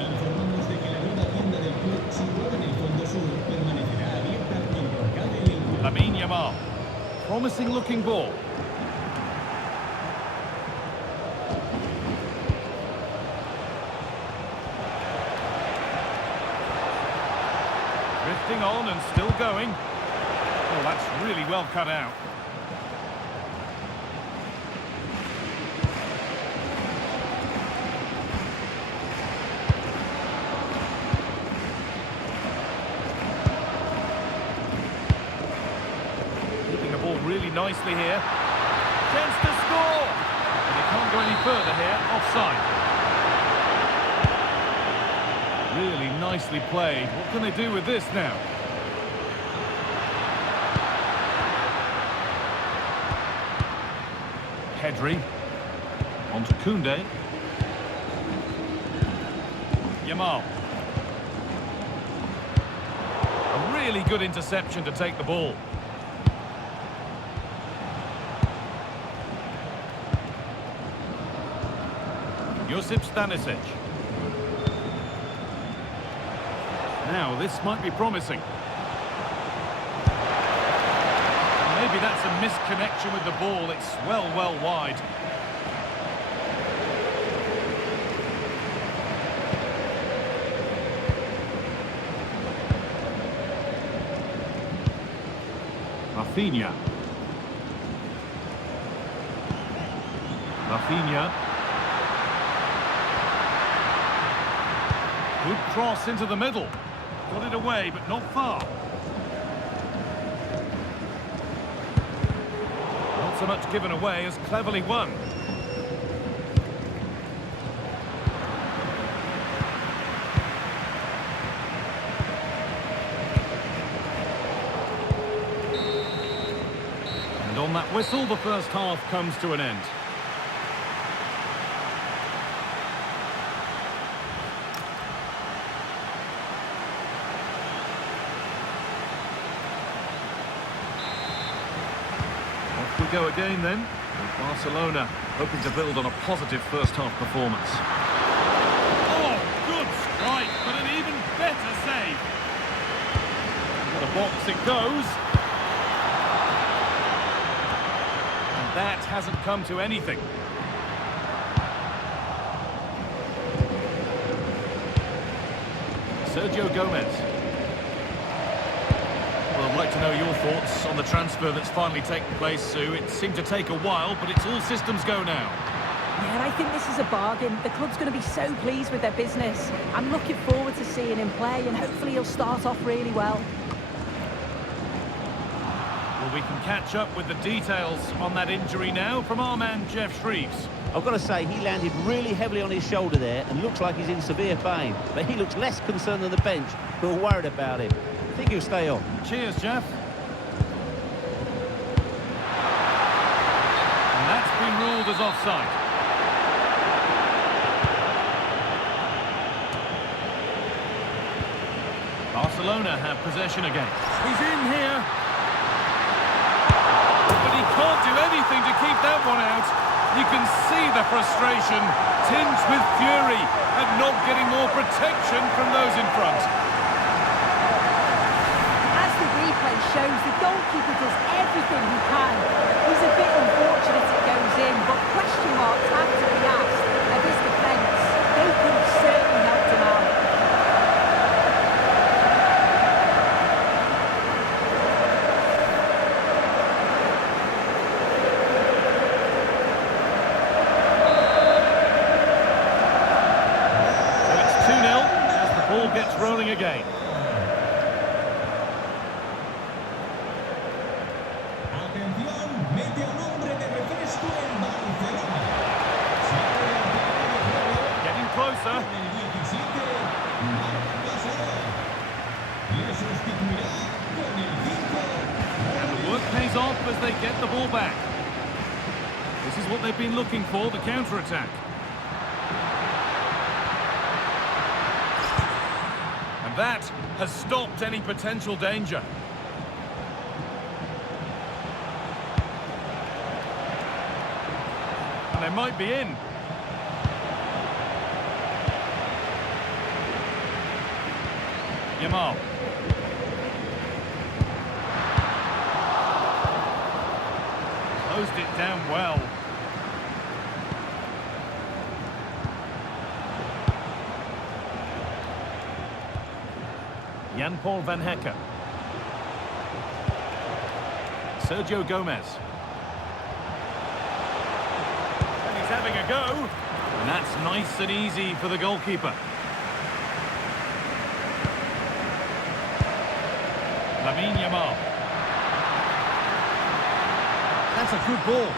Informamos de que la nueva tienda del club situada en el fondo sur permanecerá abierta mientras cabe el encuentro. Lamine Yamal. Promising looking ball. Drifting on and still going. Oh, that's really well cut out. Really nicely here. Chance to score! And he can't go any further here. Offside. Really nicely played. What can they do with this now? Pedri. On to Koundé. Yamal. A really good interception to take the ball. Josip Stanisic. Now, this might be promising. Maybe that's a misconnection with the ball. It's well wide. Rafinha. Rafinha. Good cross into the middle. Got it away, but not far. Not so much given away as cleverly won. And on that whistle, the first half comes to an end. We go again then, with Barcelona hoping to build on a positive first half performance. Oh, good strike, but an even better save. What a box it goes. And that hasn't come to anything. Sergio Gomez. Well, I'd like to know your thoughts on the transfer that's finally taken place, Sue. It seemed to take a while, but it's all systems go now. Yeah, I think this is a bargain. The club's going to be so pleased with their business. I'm looking forward to seeing him play, and hopefully he'll start off really well. Well, we can catch up with the details on that injury now from our man, Geoff Shreeves. I've got to say, he landed really heavily on his shoulder there and looks like he's in severe pain. But he looks less concerned than the bench, who are worried about him. I think he'll stay on. Cheers, Geoff. And that's been ruled as offside. Barcelona have possession again. He's in here. But he can't do anything to keep that one out. You can see the frustration, tinged with fury, at not getting more protection from those in front. Le sustituirá con el 5. And the work pays off as they get the ball back. This is what they've been looking for, the counter-attack. And that has stopped any potential danger. And they might be in. Yamal. Closed it down well. Jan-Paul van Hecke. Sergio Gomez. And he's having a go. And that's nice and easy for the goalkeeper. Lamine Yamal. That's a good ball.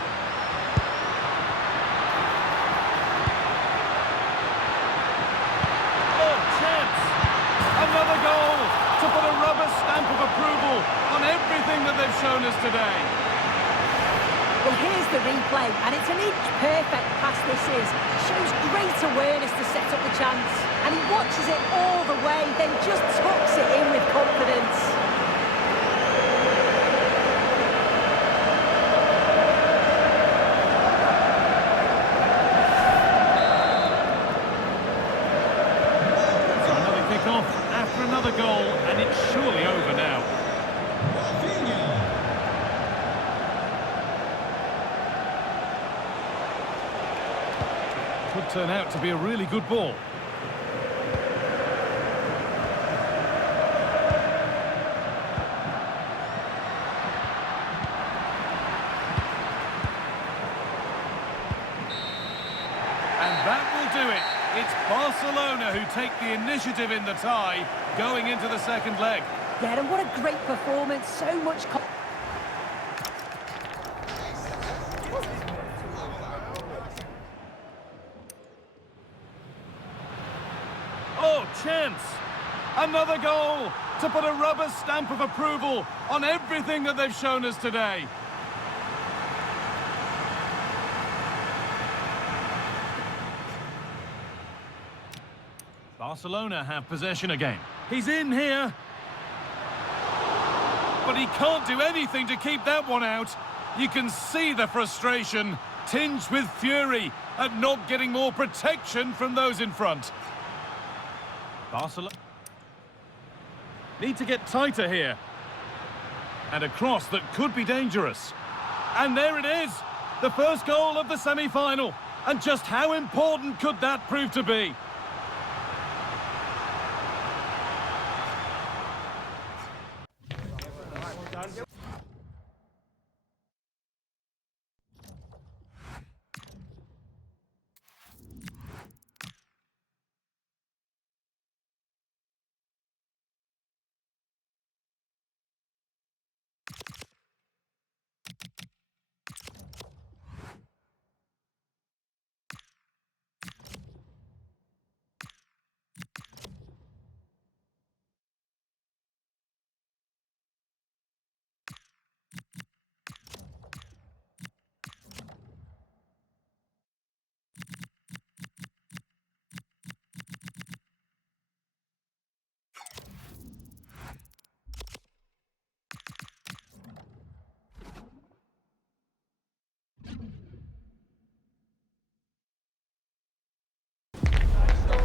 Oh, chance! Another goal to put a rubber stamp of approval on everything that they've shown us today. Well, here's the replay, and it's an inch-perfect pass this is. Shows great awareness to set up the chance. And he watches it all the way, then just tucks it in with confidence. After another goal, and it's surely over now. Rafinha. Could turn out to be a really good ball. And that will do it. It's Barcelona who take the initiative in the tie, going into the second leg. Yeah, and what a great performance. So much... Oh, chance! Another goal to put a rubber stamp of approval on everything that they've shown us today. Barcelona have possession again. He's in here. But he can't do anything to keep that one out. You can see the frustration, tinged with fury, at not getting more protection from those in front. Barcelona need to get tighter here. And a cross that could be dangerous. And there it is, the first goal of the semi-final. And just how important could that prove to be?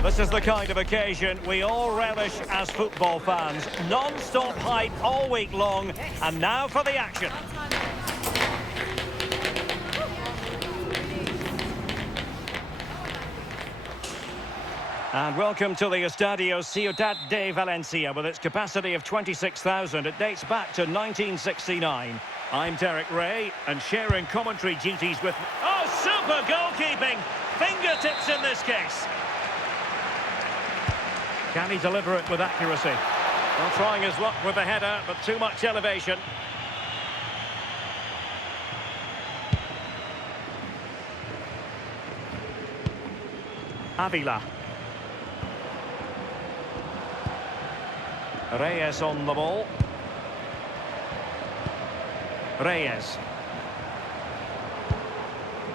This is the kind of occasion we all relish as football fans. Non-stop hype all week long, and now for the action. And welcome to the Estadio Ciudad de Valencia with its capacity of 26,000. It dates back to 1969. I'm Derek Ray, and sharing commentary duties with... Oh, super goalkeeping! Fingertips in this case. Can he deliver it with accuracy? Well, trying his luck with the header, but too much elevation. Avila. Reyes on the ball. Reyes.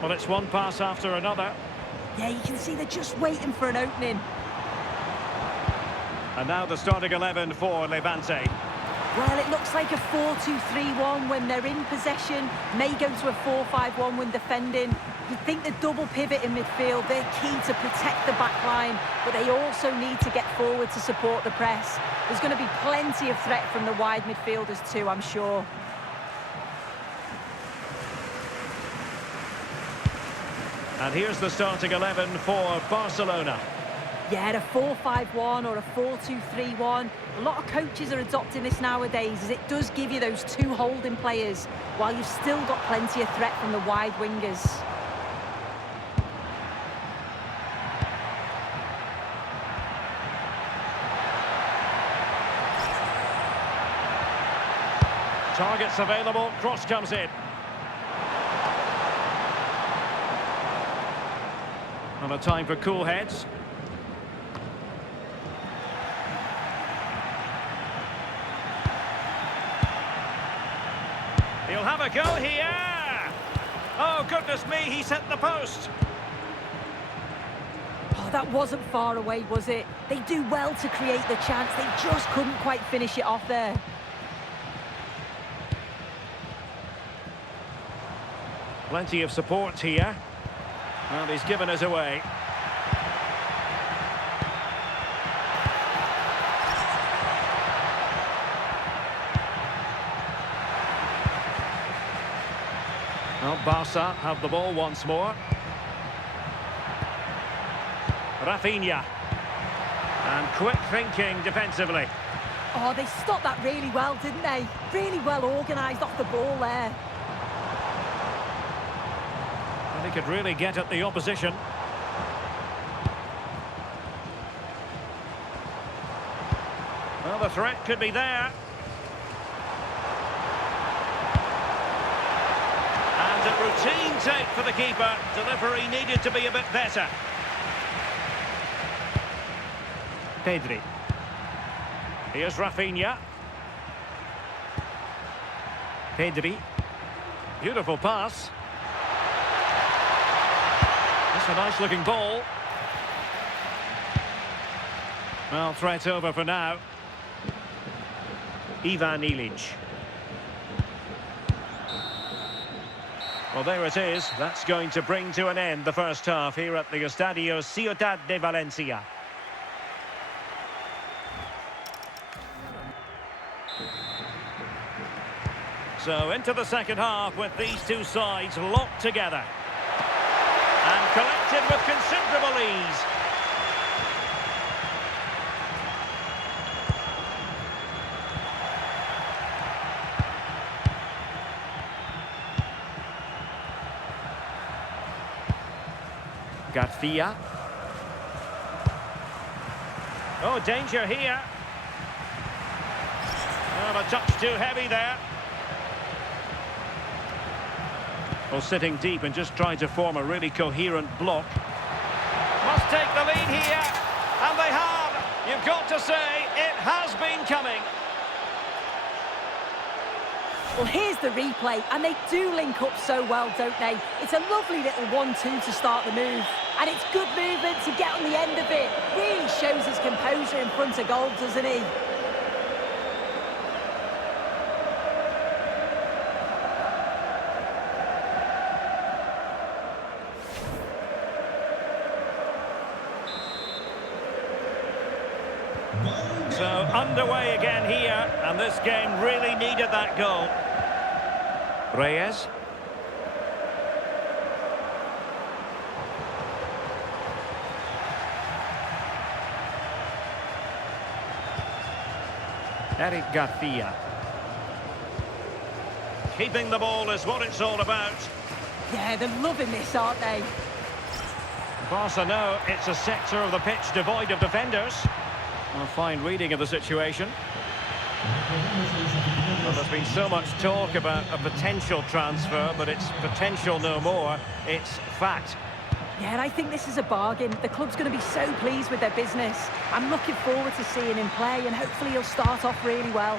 Well, it's one pass after another. Yeah, you can see they're just waiting for an opening. And now the starting 11 for Levante. Well, it looks like a 4-2-3-1 when they're in possession. May go to a 4-5-1 when defending. You'd think the double pivot in midfield, they're key to protect the back line, but they also need to get forward to support the press. There's going to be plenty of threat from the wide midfielders too, I'm sure. And here's the starting 11 for Barcelona. Yeah, a 4-5-1 or a 4-2-3-1. A lot of coaches are adopting this nowadays, as it does give you those two holding players, while you've still got plenty of threat from the wide wingers. Targets available, cross comes in. And a time for cool heads. He'll have a go here. Oh, goodness me, he's hit the post. Oh, that wasn't far away, was it? They do well to create the chance. They just couldn't quite finish it off there. Plenty of support here. Well, he's given us away. Well, Barca have the ball once more. Rafinha. And quick thinking defensively. Oh, they stopped that really well, didn't they? Really well organised off the ball there. And he could really get at the opposition. Well, the threat could be there. And a routine take for the keeper. Delivery needed to be a bit better. Pedri. Here's Rafinha. Pedri. Beautiful pass. That's a nice looking ball. Well, threat over for now. Ivan Ilic. Well, there it is. That's going to bring to an end the first half here at the Estadio Ciudad de Valencia. So into the second half with these two sides locked together. And collected with considerable ease. Garcia. Oh, danger here. Oh, a touch too heavy there. Well, sitting deep and just trying to form a really coherent block. Must take the lead here. And they have. You've got to say, it has been coming. Well, here's the replay, and they do link up so well, don't they? It's a lovely little 1-2 to start the move. And it's good movement to get on the end of it. Really shows his composure in front of goal, doesn't he? So underway again here, and this game really needed that goal. Reyes. Eric Garcia. Keeping the ball is what it's all about. Yeah, they're loving this, aren't they? Barca know it's a sector of the pitch devoid of defenders. A fine reading of the situation. Well, there's been so much talk about a potential transfer, but it's potential no more. It's fact. Yeah, and I think this is a bargain. The club's going to be so pleased with their business. I'm looking forward to seeing him play, and hopefully he'll start off really well.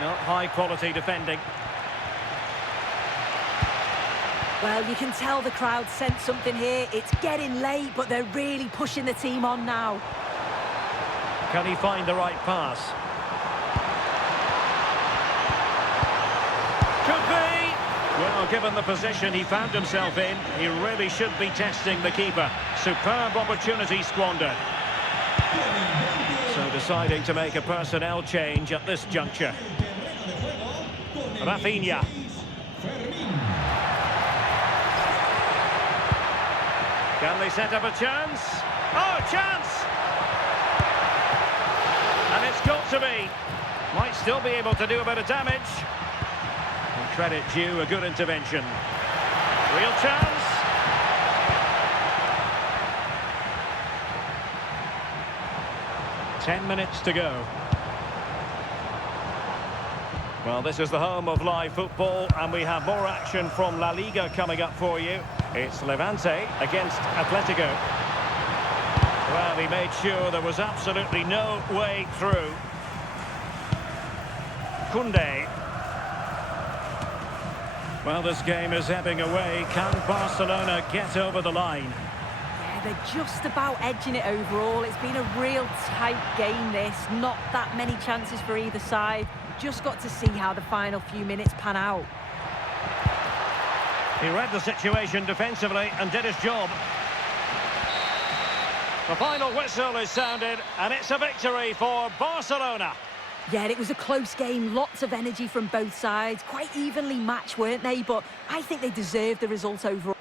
Not high-quality defending. Well, you can tell the crowd sense something here. It's getting late, but they're really pushing the team on now. Can he find the right pass? Could be! Well, given the position he found himself in, he really should be testing the keeper. Superb opportunity squandered. So deciding to make a personnel change at this juncture. Rafinha. Can they set up a chance? Oh, chance! And it's got to be. Might still be able to do a bit of damage. And credit due, a good intervention. Real chance. Ten minutes to go. Well, this is the home of live football, and we have more action from La Liga coming up for you. It's Levante against Atletico. Well, he made sure there was absolutely no way through. Koundé. Well, this game is ebbing away. Can Barcelona get over the line? Yeah, they're just about edging it overall. It's been a real tight game, this. Not that many chances for either side. Just got to see how the final few minutes pan out. He read the situation defensively and did his job. The final whistle is sounded, and it's a victory for Barcelona. Yeah, it was a close game, lots of energy from both sides. Quite evenly matched, weren't they? But I think they deserved the result overall.